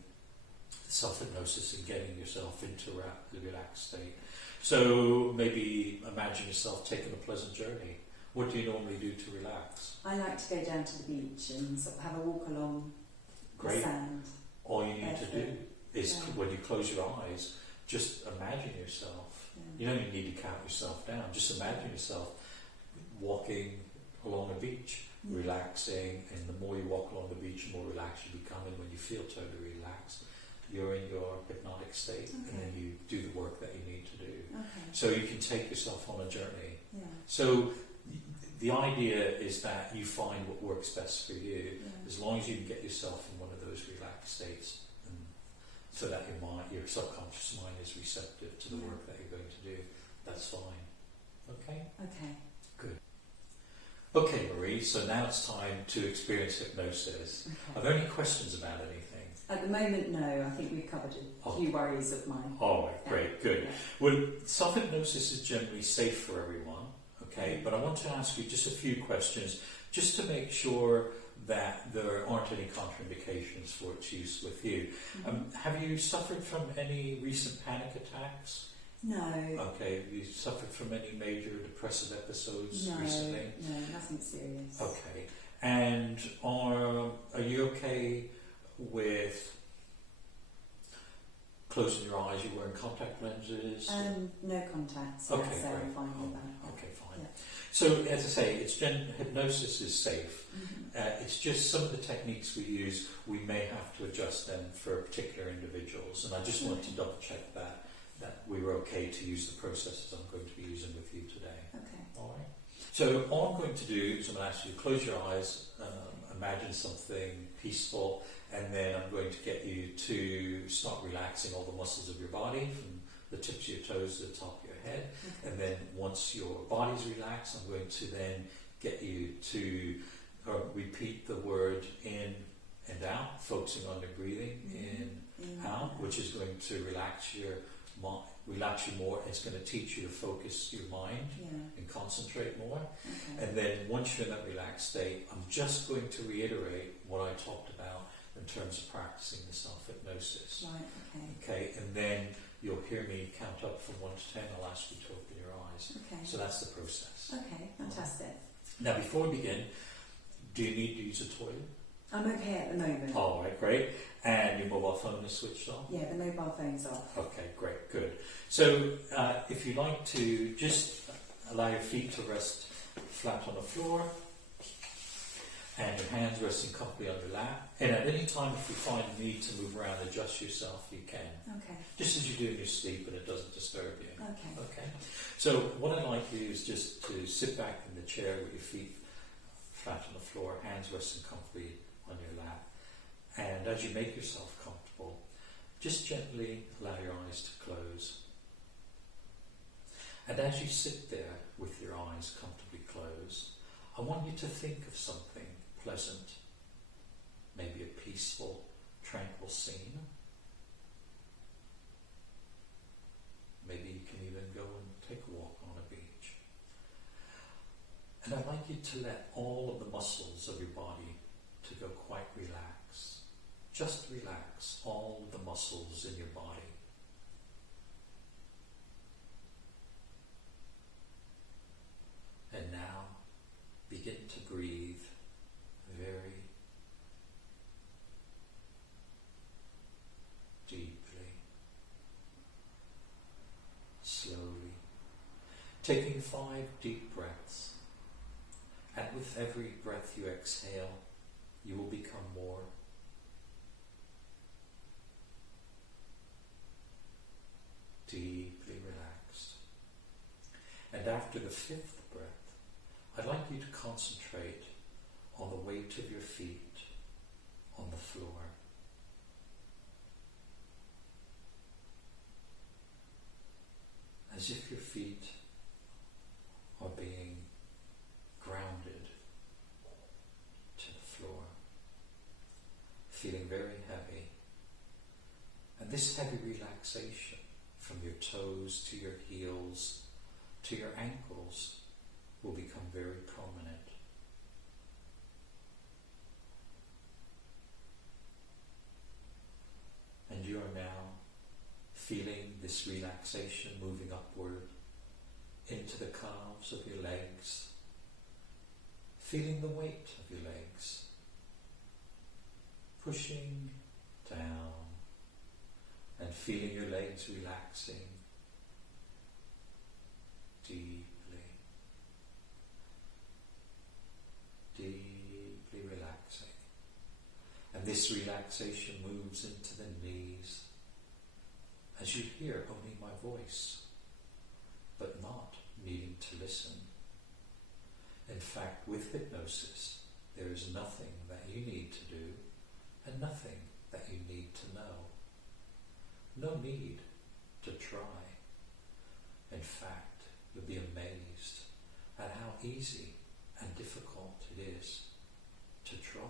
self-hypnosis and getting yourself into the relaxed state. So maybe imagine yourself taking a pleasant journey. What do you normally do to relax? I like to go down to the beach and sort of have a walk along the sand. All you need to do is when you close your eyes, just imagine yourself. You don't even need to count yourself down. Just imagine yourself walking along a beach, relaxing, and the more you walk along the beach, the more relaxed you become, and when you feel totally relaxed, you're in your hypnotic state, and then you do the work that you need to do. So you can take yourself on a journey. So the idea is that you find what works best for you, as long as you can get yourself in one of those relaxed states, and so that your subconscious mind is receptive to the work that you're going to do. That's fine. Okay? Okay. Good. Okay, Marie, so now it's time to experience hypnosis. Are there any questions about anything? At the moment, no. I think we've covered a few worries of mine. All right, great, good. Well, self-hypnosis is generally safe for everyone, okay? But I want to ask you just a few questions, just to make sure that there aren't any contraindications for its use with you. Have you suffered from any recent panic attacks? No. Okay, have you suffered from any major depressive episodes recently? No, nothing serious. Okay. And are you okay with closing your eyes? You're wearing contact lenses? No contacts. Okay, so great. I'm fine with that. Okay, fine. Yeah. So, as I say, hypnosis is safe. It's just some of the techniques we use, we may have to adjust them for particular individuals. And I just wanted to double check that we were okay to use the processes I'm going to be using with you today. Okay. All right. So all I'm going to do is I'm going to ask you to close your eyes, imagine something peaceful, and then I'm going to get you to start relaxing all the muscles of your body from the tips of your toes to the top of your head. And then once your body's relaxed, I'm going to then get you to repeat the word in and out, focusing on your breathing in, out, which is going to relax you more. It's going to teach you to focus your mind and concentrate more. And then once you're in that relaxed state, I'm just going to reiterate what I talked about in terms of practicing the self-hypnosis. Right, okay. And then you'll hear me count up from 1 to 10. I'll ask you to open your eyes. Okay. So that's the process. Okay, fantastic. Now, before we begin, do you need to use a toilet? I'm okay at the moment. All right, great. And your mobile phone is switched off? Yeah, the mobile phone's off. Okay, great, good. So if you like to just allow your feet to rest flat on the floor and your hands resting comfortably on your lap. And at any time if you find the need to move around, adjust yourself, you can. Okay. Just as you do in your sleep and it doesn't disturb you. Okay. Okay. So what I'd like you is just to sit back in the chair with your feet flat on the floor, hands resting comfortably on your lap. And as you make yourself comfortable, just gently allow your eyes to close. And as you sit there with your eyes comfortably closed, I want you to think of something pleasant, maybe a peaceful, tranquil scene. Maybe you can even go and take a walk on a beach. And I'd like you to let all of the muscles of your body to go quite relaxed. Just relax all of the muscles in your body. And now begin to breathe very deeply, slowly, taking 5 deep breaths. And with every breath you exhale, you will become more deeply relaxed. And after the 5th breath, I'd like you to concentrate on the weight of your feet on the floor. As if your feet are being grounded to the floor. this heavy relaxation from your toes to your heels to your ankles will become very prominent. And you are now feeling this relaxation moving upward into the calves of your legs, feeling the weight of your legs, pushing down and feeling your legs relaxing deeply, deeply relaxing. And this relaxation moves into the knees as you hear only my voice, but not needing to listen. In fact, with hypnosis, there is nothing that you need to do and nothing that you need to know. No need to try. In fact, you'll be amazed at how easy and difficult it is to try,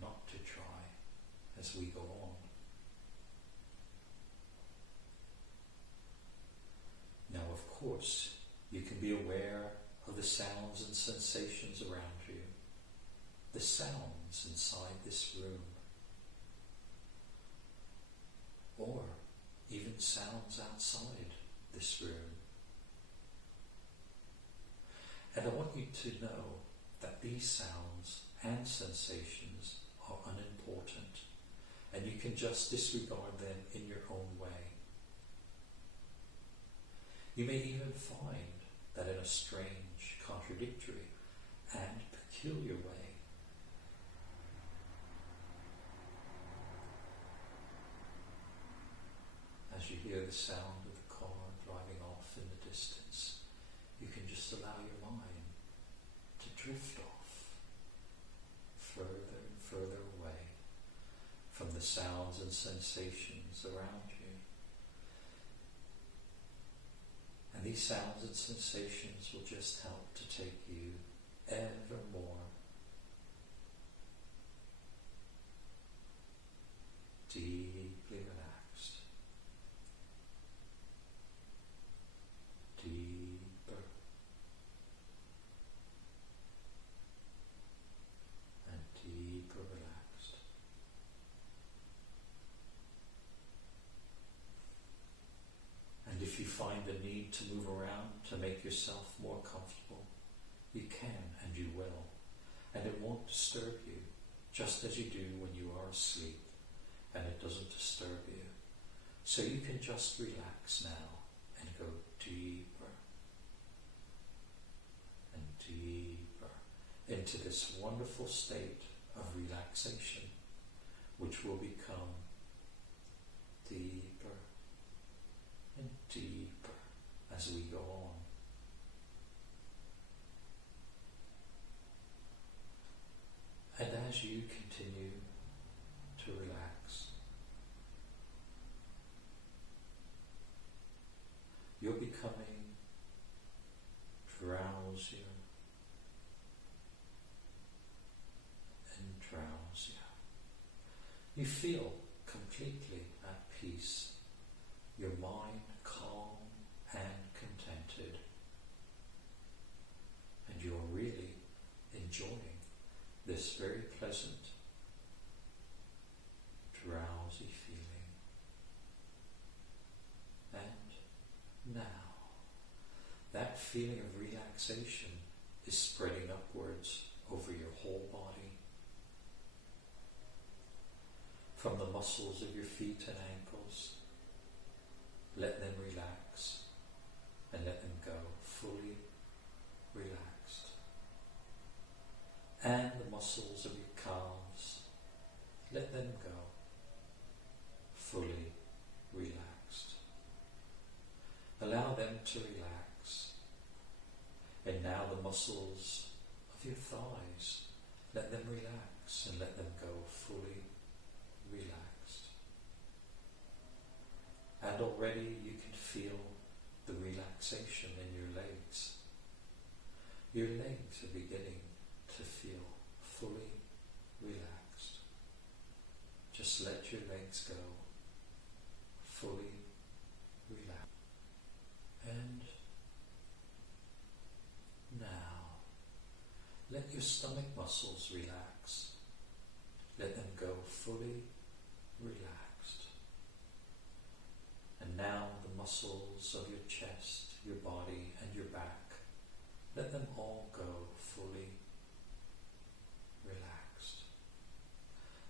not to try, as we go on. Now, of course, you can be aware of the sounds and sensations around you, the sounds inside this room, or even sounds outside this room. And I want you to know that these sounds and sensations are unimportant, and you can just disregard them in your own way. You may even find that in a strange, contradictory, and peculiar way. As you hear the sound of the car driving off in the distance, you can just allow your mind to drift off further and further away from the sounds and sensations around you. And these sounds and sensations will just help to take you ever more deeply relaxed, deeper and deeper relaxed. And if you find the need to move around to make yourself more comfortable, you can and you will. And it won't disturb you, just as you do when you are asleep, and it doesn't disturb you. So you can just relax now and go deeper and deeper into this wonderful state of relaxation, which will become deeper and deeper as we go on. And as you continue to relax, you're becoming drowsier and drowsier. You feel completely at peace, your mind calm and contented, and you're really enjoying this very pleasant, drowsy feeling. And now, that feeling of relaxation is spreading upwards over your whole body, from the muscles of your feet and ankles. Let them relax and let them go fully relaxed. And the muscles of your calves, let them go fully relaxed. Allow them to relax. And now the muscles of your thighs, let them relax and let them go fully relaxed. And already you can feel the relaxation in your legs. Your legs are beginning to feel fully relaxed. Just let your legs go fully relaxed. And now, let your stomach muscles relax. Let them go fully relaxed. And now the muscles of your chest, your body and your back, let them all go fully relaxed.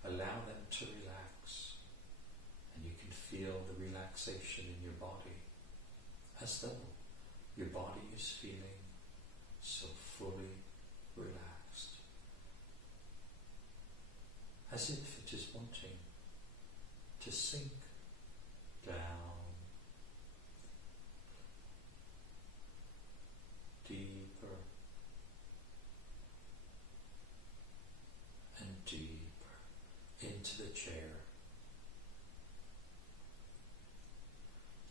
Allow them to relax, and you can feel the relaxation in your body, as though your body is feeling so fully relaxed, as if it is wanting to sink down deeper and deeper into the chair.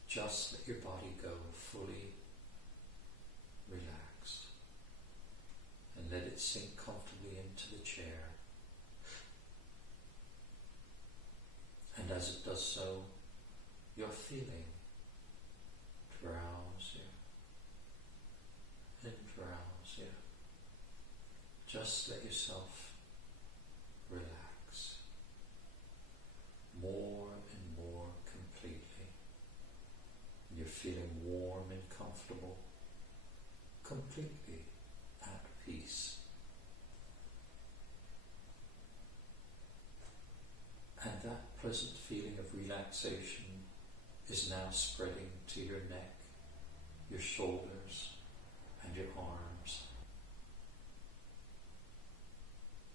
Just let your body go fully relaxed and let it sink comfortably into the chair. And as it does so, you're feeling drowsier and drowsier. Just let yourself relax more and more completely. You're feeling warm and comfortable, completely at peace. And that pleasant feeling of relaxation is now spreading to your neck, your shoulders, and your arms.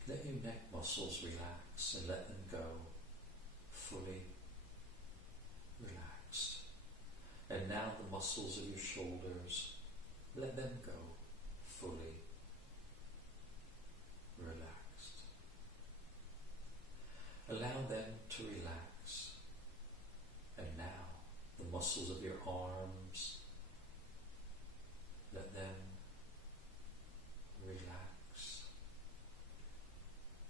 Let your neck muscles relax and let them go fully relaxed. And now the muscles of your shoulders, let them go fully relaxed. Allow them to relax. And now the muscles of your arms, let them relax.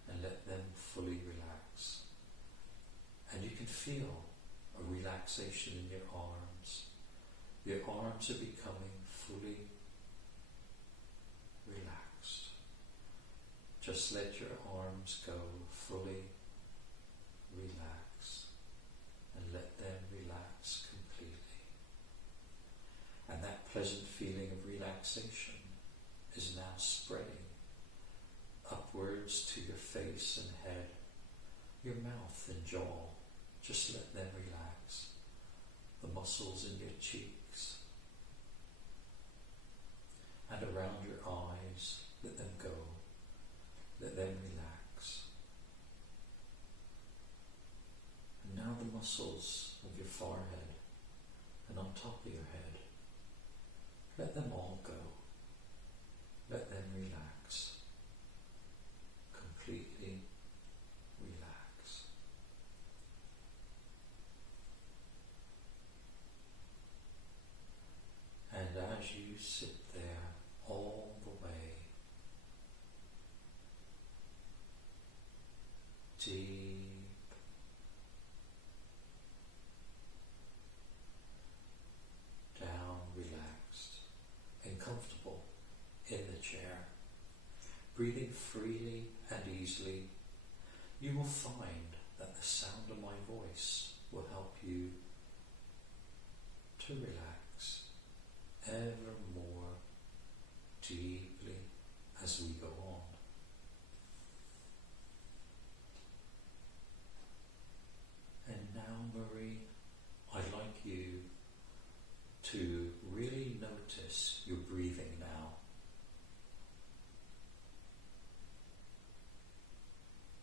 And let them fully relax. And you can feel a relaxation in your arms. Your arms are becoming fully relaxed. Just let your arms go fully relaxed and let them relax completely. And that pleasant feeling of relaxation is now spreading upwards to your face and head, your mouth and jaw. Just let them relax. The muscles in your cheeks and around your eyes, let them go. Let them relax. And now the muscles of your forehead and on top of your head, let them all go. Let them relax. Completely relax. And as you sit there all the way, deep down, relaxed and comfortable in the chair, breathing freely and easily, you will find that the sound of my voice will help you to relax ever more deeply as we go on. And now, Marie, I'd like you to really notice your breathing now.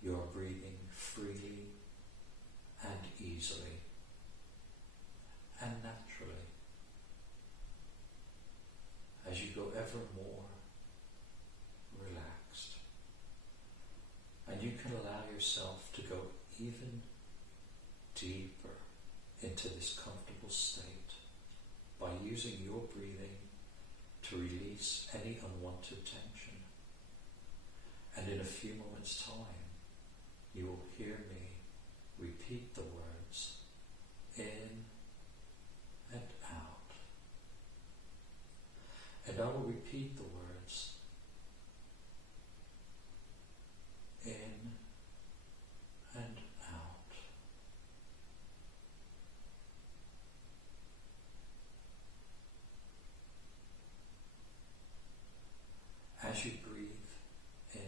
You're breathing freely and easily and naturally as you go ever more relaxed. And you can allow yourself to go even deeper into this comfortable state by using your breathing to release any unwanted tension. And in a few moments' time, you will hear me repeat the words in And I will repeat the words in and out. As you breathe in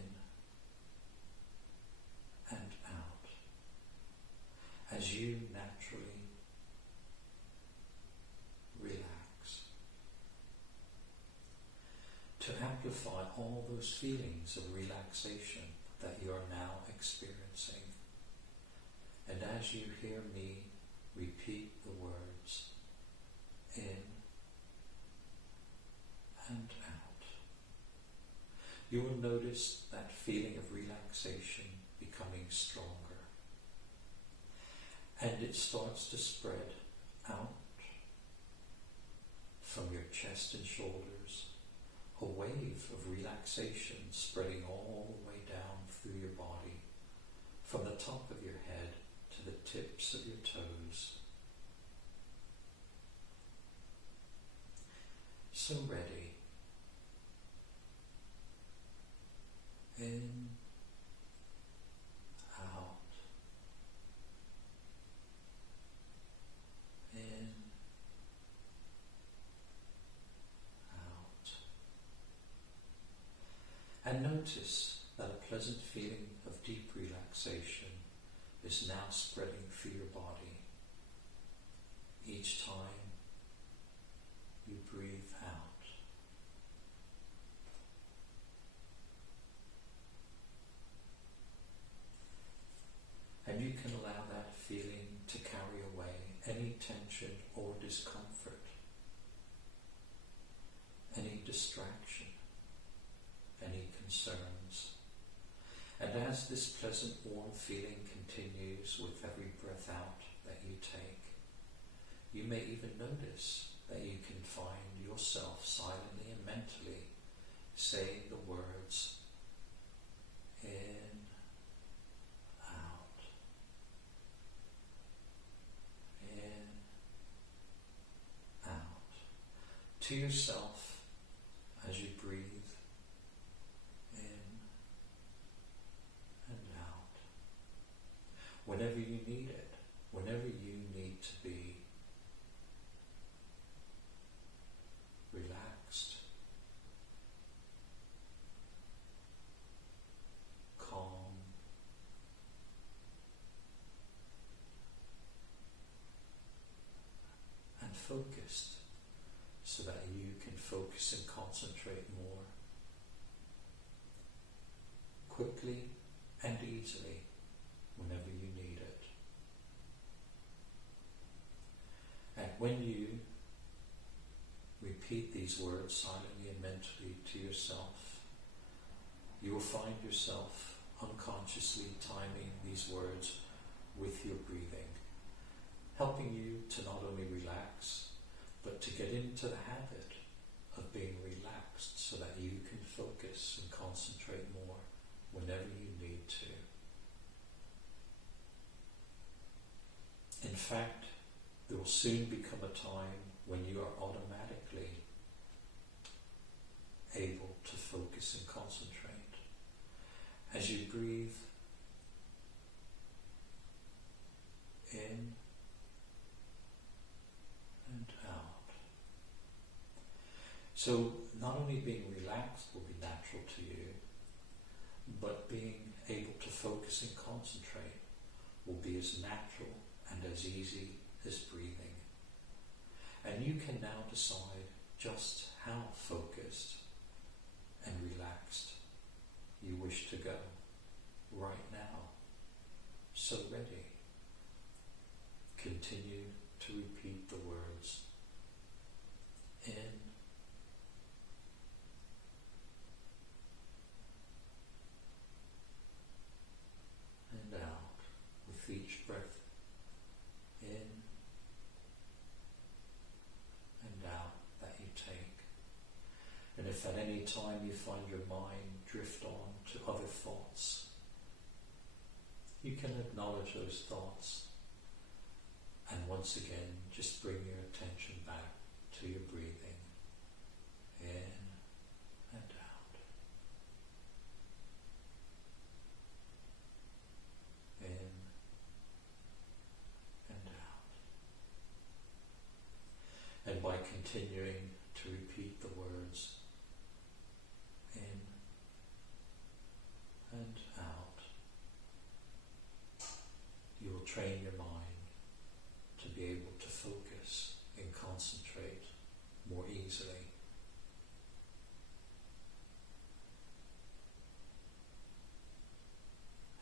and out, as you naturally relax, to amplify all those feelings of relaxation that you are now experiencing. And as you hear me repeat the words in and out, you will notice that feeling of relaxation becoming stronger. And it starts to spread out from your chest and shoulders, a wave of relaxation spreading all the way down through your body, from the top of your head to the tips of your toes. So ready. In, out, in, out. And notice that a pleasant feeling of deep relaxation is now spreading through your body each time you breathe out. And you can allow that feeling to carry away any tension or discomfort, any distraction, any concerns. And as this pleasant warm feeling continues with every breath out that you take, you may even notice that you can find yourself silently and mentally saying the words in, out, in, out, to yourself as you breathe in and out. Whenever you need it, whenever you need to be relaxed, calm, and focused, so that you can focus and concentrate more quickly and easily whenever you need it. And when you repeat these words silently and mentally to yourself, you will find yourself unconsciously timing these words with your breathing, helping you to not only relax, but to get into the habit of being relaxed so that you can focus and concentrate more whenever you need to. In fact, there will soon become a time when you are automatically able to focus and concentrate. As you breathe in and out. So not only being relaxed will be natural to you, but being able to focus and concentrate will be as natural and as easy as breathing. And you can now decide just how focused and relaxed you wish to go right now. So ready. Continue to repeat the words in and out with each breath in and out that you take. And if at any time you find your mind drift on to other thoughts, you can acknowledge those thoughts and once again just bring your attention back to your breathing in continuing to repeat the words in and out, you will train your mind to be able to focus and concentrate more easily.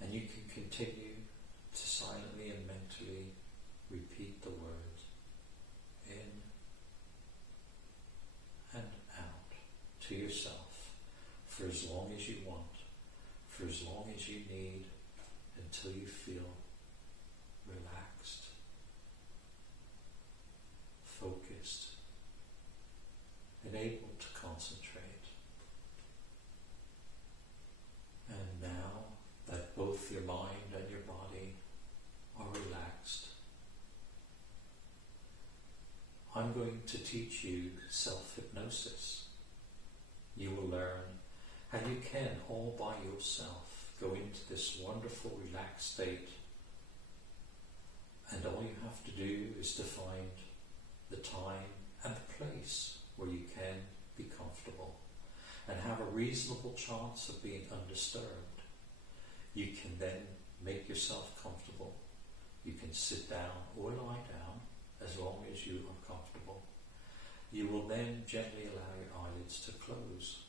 And you can continue to silently and mentally repeat the words in and out to yourself for as long as you want, for as long as you need, until you feel relaxed, focused, and able to concentrate. And now that both your mind and your body are relaxed, I'm going to teach you self-hypnosis. You will learn how you can, all by yourself, go into this wonderful relaxed state, and all you have to do is to find the time and the place where you can be comfortable and have a reasonable chance of being undisturbed. You can then make yourself comfortable. You can sit down or lie down as long as you are comfortable. You will then gently allow your eyelids to close.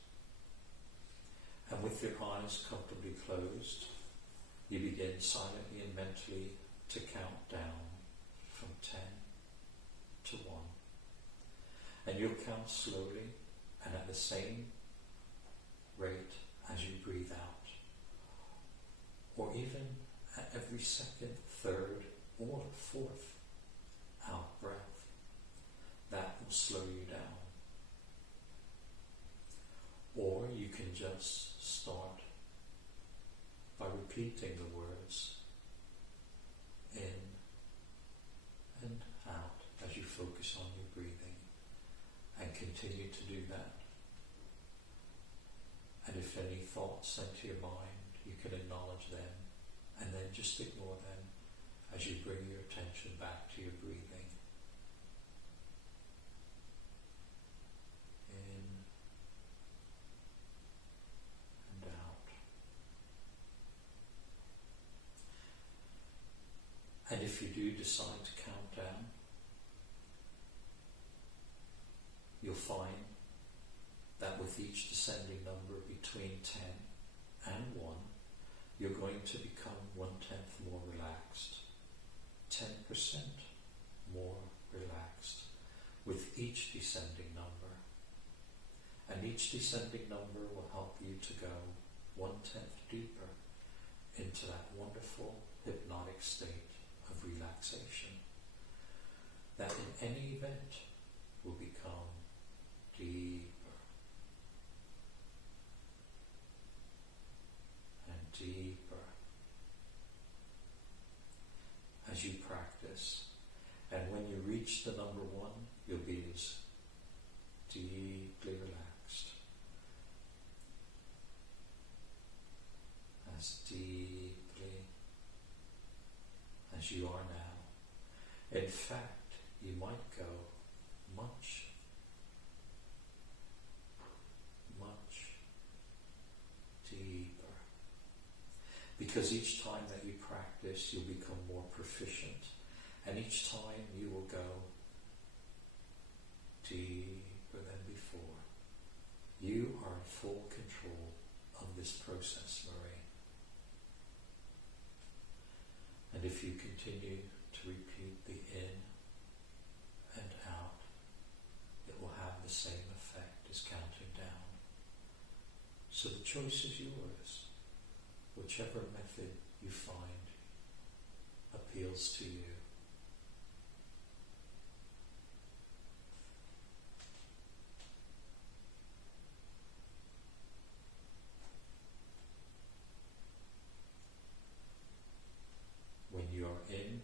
And with your eyes comfortably closed, you begin silently and mentally to count down from 10 to 1. And you'll count slowly and at the same rate as you breathe out, or even at every second, third, or fourth out breath. That will slow you down. Or you can just start by repeating the words in and out as you focus on your breathing, and continue to do that. And if any thoughts enter your mind, you can acknowledge them and then just ignore them as you bring your attention back to your breathing. In and out. And if you do decide to count down, you'll find that with each descending number between 10 and 1, you're going to become 1/10 more relaxed, 10% more relaxed with each descending number. And each descending number will help you to go 1/10 deeper into that wonderful hypnotic state of relaxation that in any event will become deeper and deeper as you practice. And when you reach the number 1, you'll be as deeply relaxed, as deeply as you are now. In fact, you might go much deeper, because each time that you practice, you'll become more proficient, and each time you will go deeper than before. You are in full control of this process, Marie. And if you continue to repeat the in and out, it will have the same effect as counting down. So the choice is yours, whichever method you find appeals to you. When you are in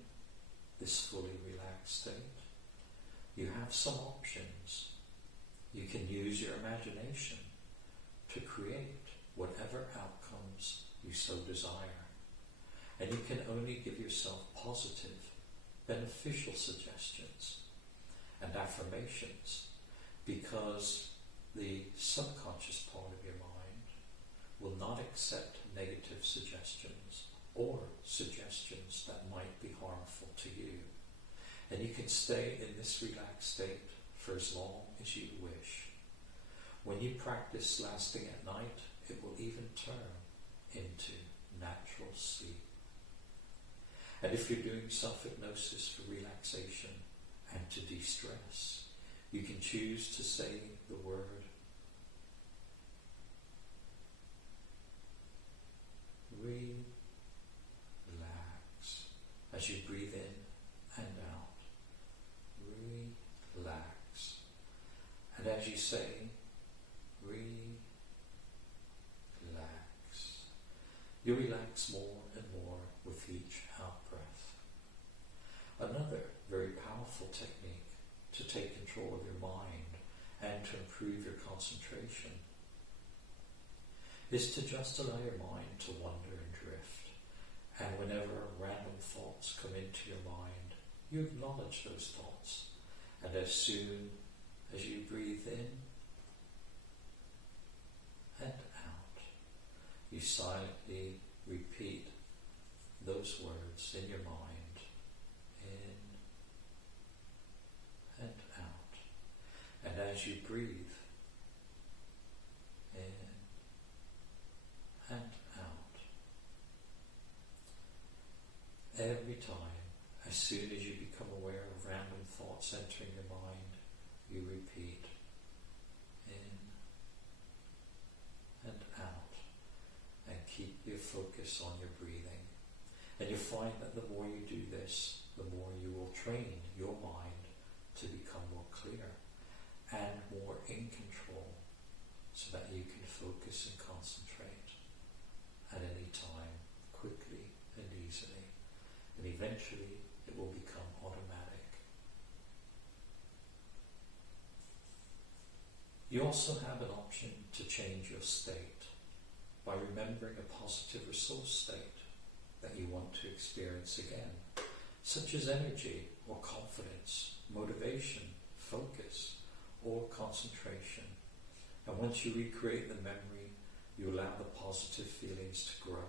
this fully relaxed state, you have some options. You can use your imagination to create whatever outcomes you so desire. And you can only give yourself positive, beneficial suggestions and affirmations because the subconscious part of your mind will not accept negative suggestions or suggestions that might be harmful to you. And you can stay in this relaxed state for as long as you wish. When you practice lasting at night, it will even turn into natural sleep. And if you're doing self-hypnosis for relaxation and to de-stress, you can choose to say the word relax as you breathe in and out. Relax. And as you say relax, you relax more and more with each out-breath. Another very powerful technique to take control of your mind and to improve your concentration is to just allow your mind to wander and drift. And whenever random thoughts come into your mind, you acknowledge those thoughts. And as soon as you breathe in and out, you silently repeat those words in your mind, in and out. And as you breathe in and out, every time, as soon as you become aware of random thoughts entering your mind, you repeat in and out, and keep your focus on your breathing. And you'll find that the more you do this, the more you will train your mind to become more clear and more in control, so that you can focus and concentrate at any time, quickly and easily. And eventually it will become automatic. You also have an option to change your state by remembering a positive resource state that you want to experience again, such as energy or confidence, motivation, focus, or concentration. And once you recreate the memory, you allow the positive feelings to grow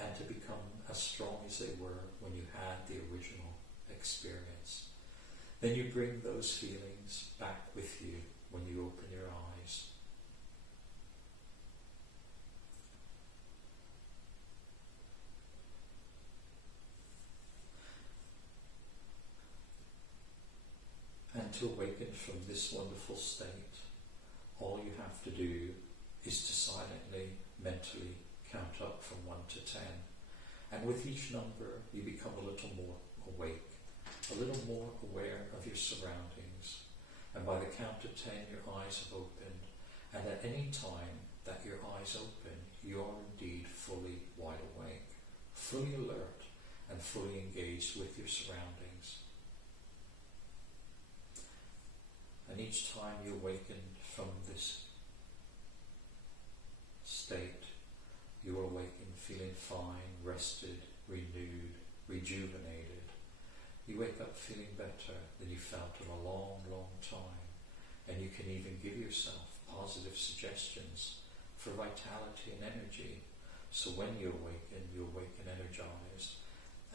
and to become as strong as they were when you had the original experience. Then you bring those feelings back with you when you open your eyes. And to awaken from this wonderful state, all you have to do is to silently, mentally count up from 1 to 10. And with each number, you become a little more awake, a little more aware of your surroundings. And by the count of 10, your eyes have opened. And at any time that your eyes open, you are indeed fully wide awake, fully alert, and fully engaged with your surroundings. And each time you awaken from this state, you will awaken feeling fine, rested, renewed, rejuvenated. You wake up feeling better than you felt in a long, long time. And you can even give yourself positive suggestions for vitality and energy. So when you awaken energized.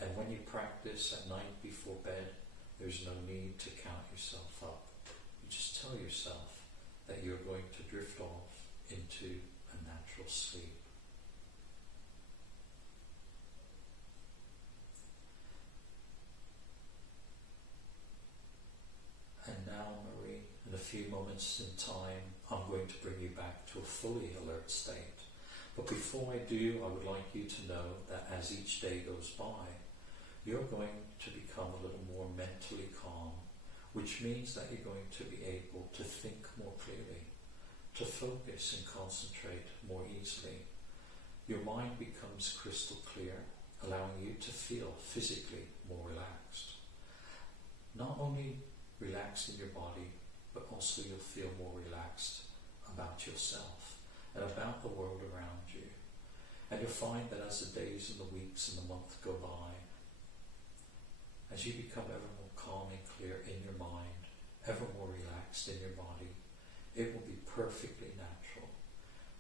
And when you practice at night before bed, there's no need to count yourself up. You just tell yourself that you're going to drift off into a natural sleep. And now, Marie, in a few moments in time, I'm going to bring you back to a fully alert state. But before I do, I would like you to know that as each day goes by, you're going to become a little more mentally calm, which means that you're going to be able to think more clearly, to focus and concentrate more easily. Your mind becomes crystal clear, allowing you to feel physically more relaxed. Not only relaxed in your body, but also you'll feel more relaxed about yourself and about the world around you. And you'll find that as the days and the weeks and the months go by, as you become ever more calm and clear in your mind, ever more relaxed in your body, it will be perfectly natural,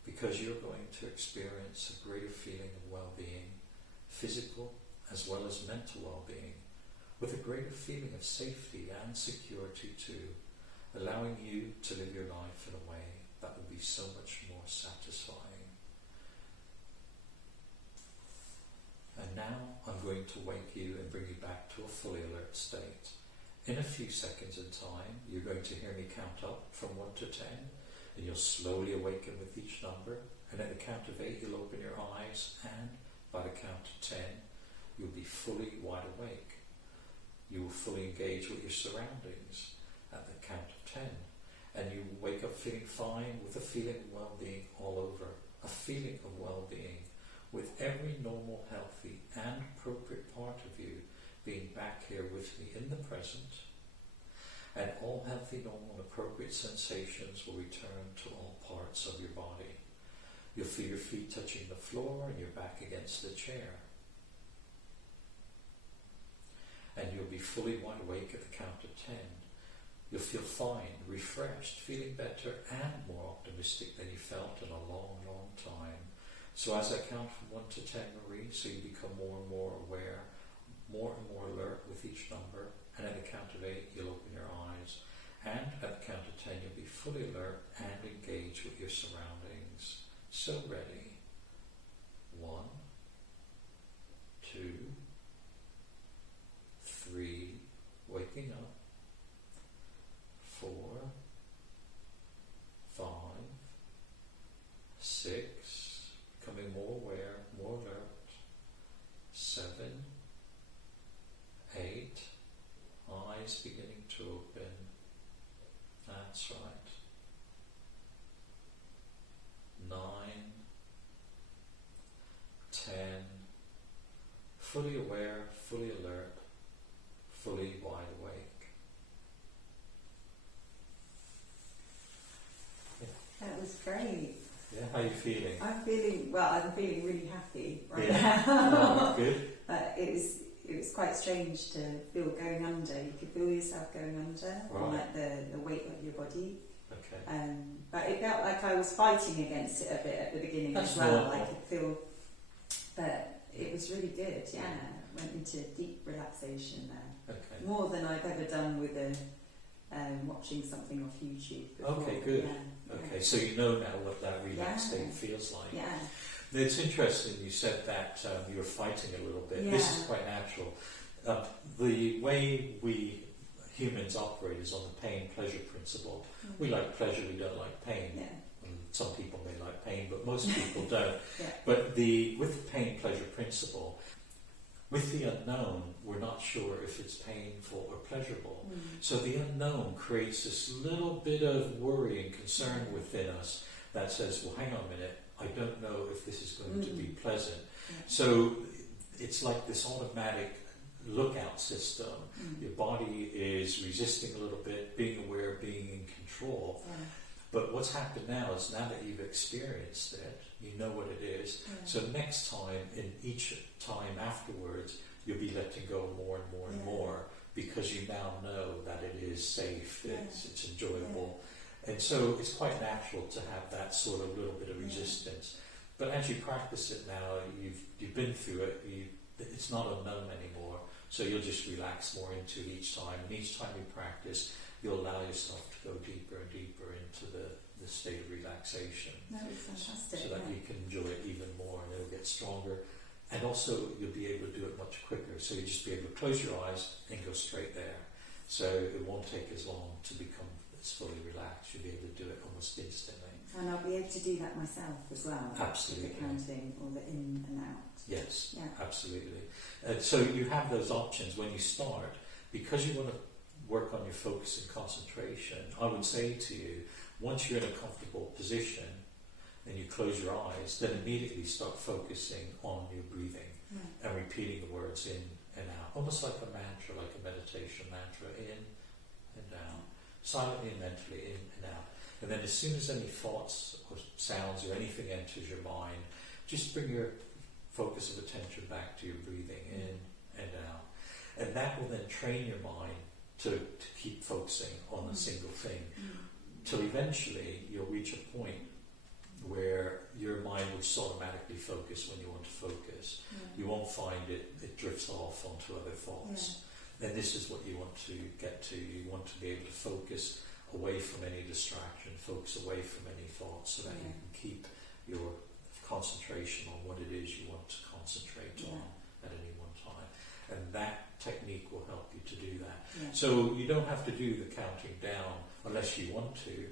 because you're going to experience a greater feeling of well-being, physical as well as mental well-being, with a greater feeling of safety and security too, allowing you to live your life in a way that will be so much more satisfying. And now I'm going to wake you and bring you back to a fully alert state. In a few seconds in time, you're going to hear me count up from 1 to 10, and you'll slowly awaken with each number, and at the count of 8 you'll open your eyes, and by the count of 10 you'll be fully wide awake. You will fully engage with your surroundings at the count of 10, and you will wake up feeling fine, with a feeling of well-being all over, a feeling of well-being with every normal, healthy and appropriate part of you being back here with me in the present, and all healthy, normal and appropriate sensations will return to all parts of your body. You'll feel your feet touching the floor and your back against the chair. And you'll be fully wide awake at the count of 10. You'll feel fine, refreshed, feeling better and more optimistic than you felt in a long, long time. So as I count from 1 to 10, Marie, so you become more and more aware, more and more alert with each number, and at the count of 8 you'll open your eyes, and at the count of 10 you'll be fully alert and engage with your surroundings. So ready. 1, 2, 3, waking up. 4, 5, 6, becoming more aware, more alert. 7, 8, eyes beginning to open. That's right. 9, 10, fully aware, fully alert, fully wide awake. That was great. Yeah, how are you feeling? I'm feeling really happy right Yeah. now. Oh, good. It was quite strange to feel going under. You could feel yourself going under, Right. like the weight of your body. Okay. But it felt like I was fighting against it a bit at the beginning That's as well. normal. I could feel, but it was really good. Yeah, went into deep relaxation there, Okay. more than I've ever done with watching something off YouTube before. Okay, good. Yeah, Okay, so you know now what that relaxed Yeah. state feels like. yeah. It's interesting you said that you were fighting a little bit. This is Yeah. quite natural. The way we humans operate is on the pain-pleasure principle. We like pleasure, we don't like pain. Yeah. And some people may like pain, but most people don't. Yeah. But with the pain-pleasure principle, with the unknown, we're not sure if it's painful or pleasurable. So the unknown creates this little bit of worry and concern within us that says, well, hang on a minute, I don't know if this is going to be pleasant. Yeah. So it's like this automatic lookout system. Your body is resisting a little bit, being aware, being in control. Yeah. But what's happened now is, now that you've experienced it, you know what it is. Yeah. So next time, in each time afterwards, you'll be letting go more and more and Yeah. more, because you now know that it is safe, Yeah. it's enjoyable. And so it's quite natural to have that sort of little bit of resistance. But as you practice it now, you've been through it, it's not unknown anymore, so you'll just relax more into it each time. And each time you practice, you'll allow yourself to go deeper and deeper into the state of relaxation. That was fantastic. So that you can enjoy it even more, and it'll get stronger. And also you'll be able to do it much quicker. So you'll just be able to close your eyes and go straight there. So it won't take as long to become fully relaxed. You'll be able to do it almost instantly. And I'll be able to do that myself as well. Absolutely. The counting or the in and out. Yes, Yeah. absolutely. So you have those options when you start. Because you want to work on your focus and concentration, I would say to you, once you're in a comfortable position and you close your eyes, then immediately start focusing on your breathing and repeating the words in and out, almost like a mantra, like a meditation mantra, in and out, silently and mentally, in and out. And then as soon as any thoughts or sounds or anything enters your mind, just bring your focus of attention back to your breathing in and out. And that will then train your mind to keep focusing on a single thing. till eventually you'll reach a point where your mind will just automatically focus when you want to focus. You won't find it drifts off onto other thoughts. And this is what you want to get to. You want to be able to focus away from any distraction, focus away from any thoughts, so that you can keep your concentration on what it is you want to concentrate on at any one time. And that technique will help you to do that. So you don't have to do the counting down unless you want to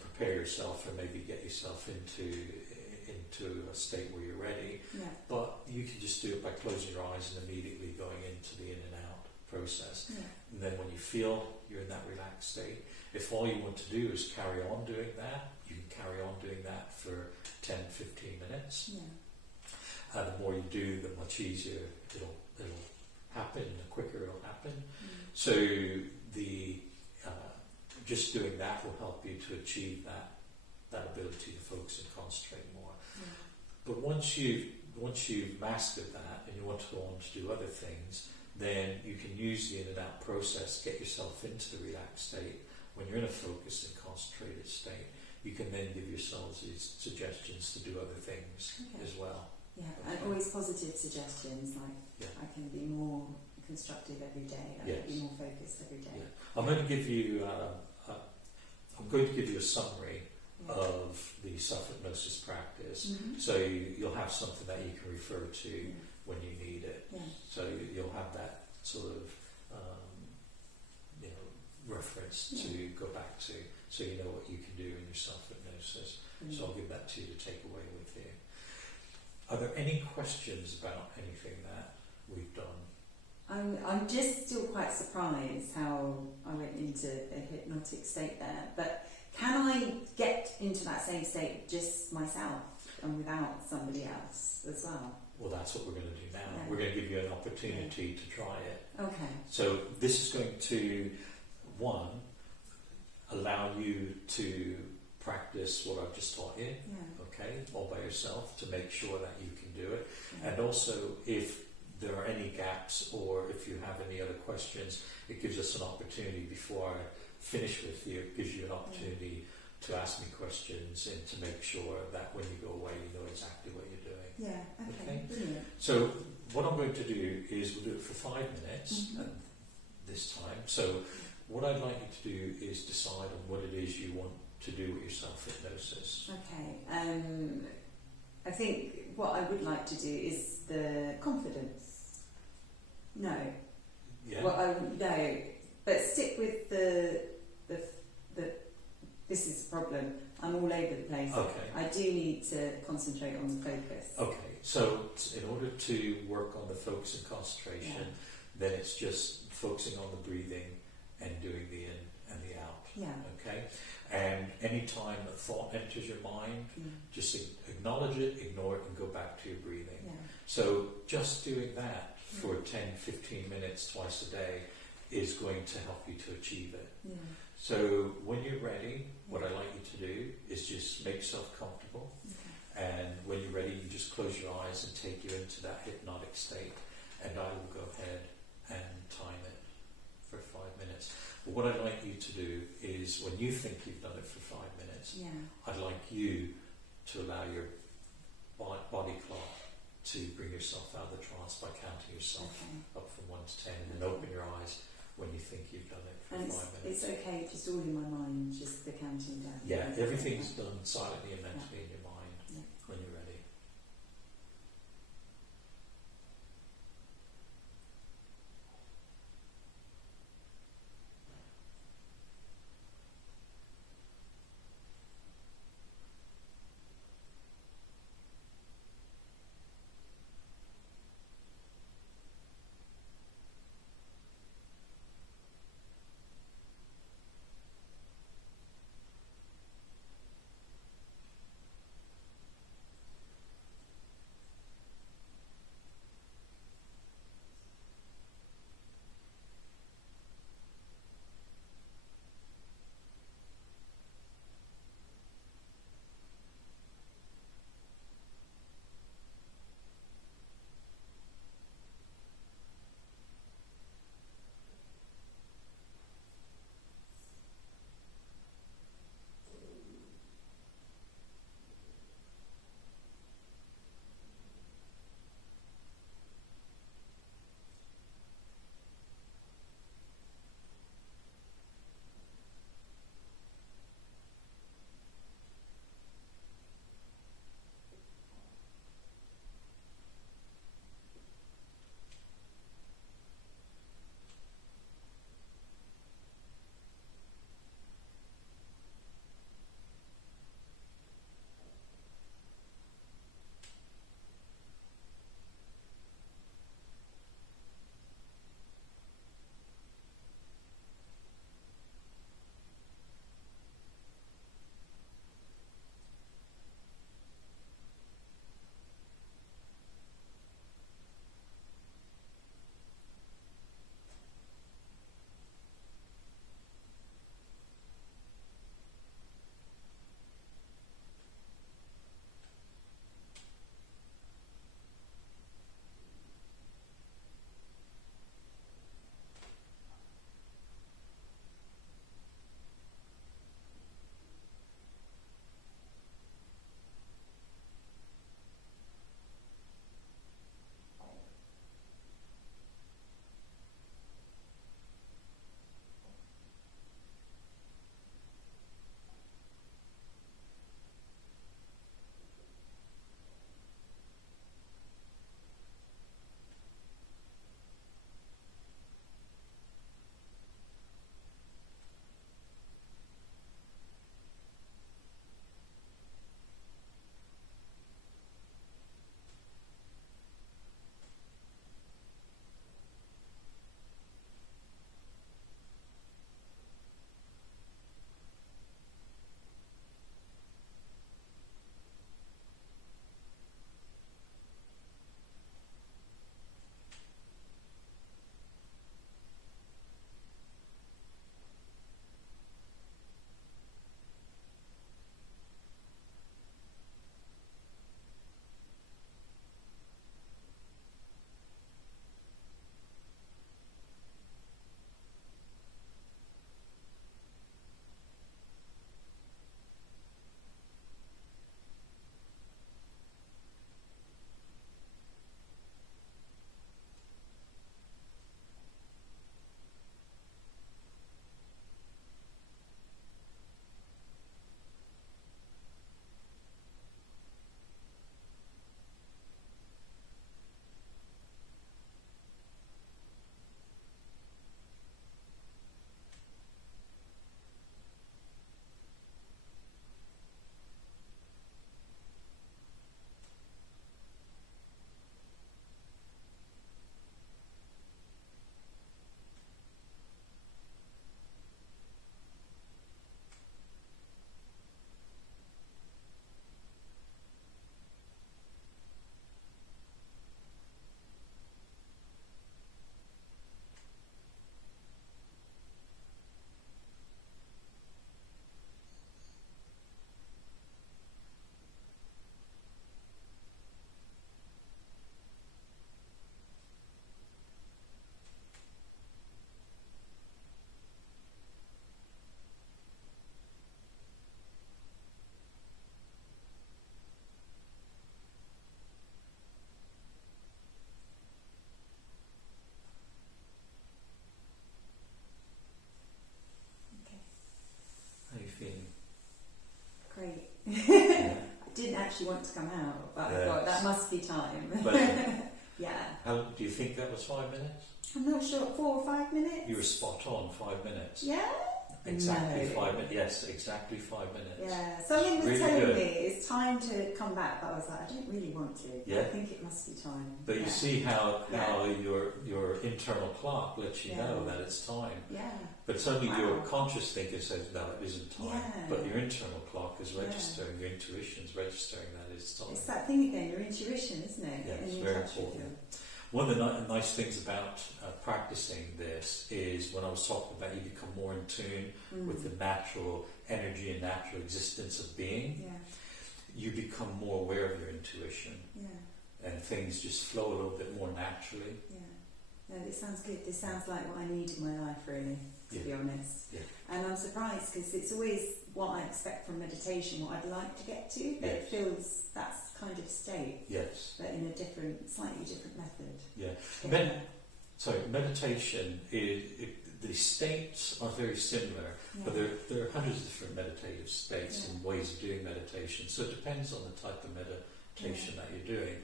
prepare yourself or maybe get yourself into a state where you're ready. But you can just do it by closing your eyes and immediately going into the in and out process. And then when you feel you're in that relaxed state, if all you want to do is carry on doing that, you can carry on doing that for 10, 15 minutes. The more you do, the much easier it'll happen, the quicker it'll happen. So just doing that will help you to achieve that ability to focus and concentrate more. But once you've mastered that and you want to go on to do other things, then you can use the in and out process, get yourself into the relaxed state. When you're in a focused and concentrated state, you can then give yourselves these suggestions to do other things as well. And always positive suggestions, like I can be more constructive every day, I can be more focused every day. I'm going to give you a summary of the self-hypnosis practice, so you'll have something that you can refer to when you need it. So you'll have that sort of reference to go back to, so you know what you can do in your self-hypnosis. So I'll give that to you to take away with you. Are there any questions about anything that we've done? I'm just still quite surprised how I went into a hypnotic state there, but can I get into that same state just myself and without somebody else as well? Well, that's what we're going to do now. We're going to give you an opportunity to try it. So this is going to, one, allow you to practice what I've just taught you, all by yourself, to make sure that you can do it. And also, if there are any gaps or if you have any other questions, it gives us an opportunity before I finish with you. It gives you an opportunity to ask me questions and to make sure that when you go away, you know exactly what you're doing. Okay. Brilliant. So what I'm going to do is we'll do it for 5 minutes this time. So what I'd like you to do is decide on what it is you want to do with your self-hypnosis. I think what I would like to do is the confidence. No. But stick with the this is the problem. I'm all over the place. I do need to concentrate on the focus. So in order to work on the focus and concentration, then it's just focusing on the breathing and doing the in and the out. And any time a thought enters your mind, just acknowledge it, ignore it, and go back to your breathing. So just doing that for 10, 15 minutes twice a day is going to help you to achieve it. So when you're ready, what I'd like you to do is just make yourself comfortable. And when you're ready, you just close your eyes and take you into that hypnotic state. And I will go ahead and time it for 5 minutes. But what I'd like you to do is, when you think you've done it for 5 minutes, I'd like you to allow your body clock to bring yourself out of the trance by counting yourself up from 1 to 10, and then open your eyes when you think you've done it for 5 minutes. It's okay, just all in my mind, just the counting down. Everything's done silently and mentally in your mind when you're ready. actually want to come out, but I thought that must be time. But, yeah. how do you think that was 5 minutes? I'm not sure, 4 or 5 minutes? You were spot on, 5 minutes. Yeah? Exactly No. 5 minutes. Yes, exactly 5 minutes. Yeah, something was Really telling good. me it's time to come back, but I was like, I don't really want to. Yeah. I think it must be time. But you see how Yeah. your internal clock lets you Yeah. know that it's time. Yeah. But it's only Wow. your conscious thinker says, no, it isn't time. Yeah. But your internal clock is Yeah. registering, your intuition's registering that it's time. It's that thing again, your intuition, isn't it? Yeah, Getting it's in very touch with important. One of the nice things about practicing this is when I was talking about you become more in tune with the natural energy and natural existence of being, Yeah. you become more aware of your intuition Yeah. and things just flow a little bit more naturally. Yeah. No, this sounds good. This sounds like what I need in my life, really, to Yeah. be honest. Yeah. And I'm surprised because it's always what I expect from meditation, what I'd like to get to, but it Yes. feels that's kind of state, Yes. but in a different, slightly different method. Yeah. Yeah. Meditation the states are very similar, but there are hundreds of different meditative states and ways of doing meditation. So it depends on the type of meditation that you're doing.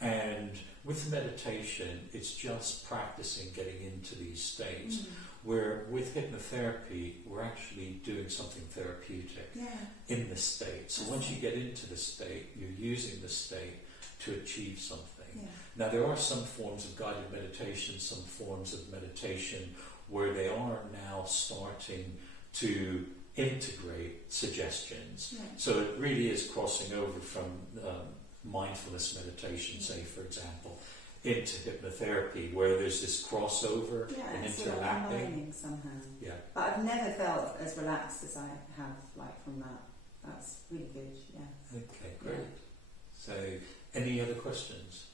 Yeah. And with meditation, it's just practicing getting into these states. Where with hypnotherapy, we're actually doing something therapeutic in the state. So once you get into the state, you're using the state to achieve something. Yeah. Now, there are some forms of guided meditation, some forms of meditation where they are now starting to integrate suggestions. Yeah. So it really is crossing over from mindfulness meditation, say, for example, into hypnotherapy, where there's this crossover and it's sort of interlacking. combining somehow. Yeah. But I've never felt as relaxed as I have, like, from that. That's really good, yeah. Okay, great. So, any other questions?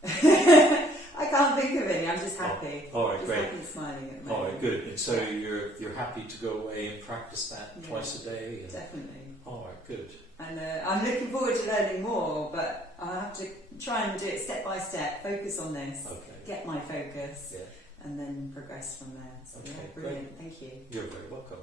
I can't think of any. I'm just happy. All right, just great. happy and smiling at the All moment. right, good. And so you're happy to go away and practice that twice a day? And, Definitely. all right, good. And I'm looking forward to learning more, but I'll have to try and do it step by step. Focus on this. Okay. Get my focus. Yeah. And then progress from there. So, Okay, yeah, brilliant. Thank you. You're very welcome.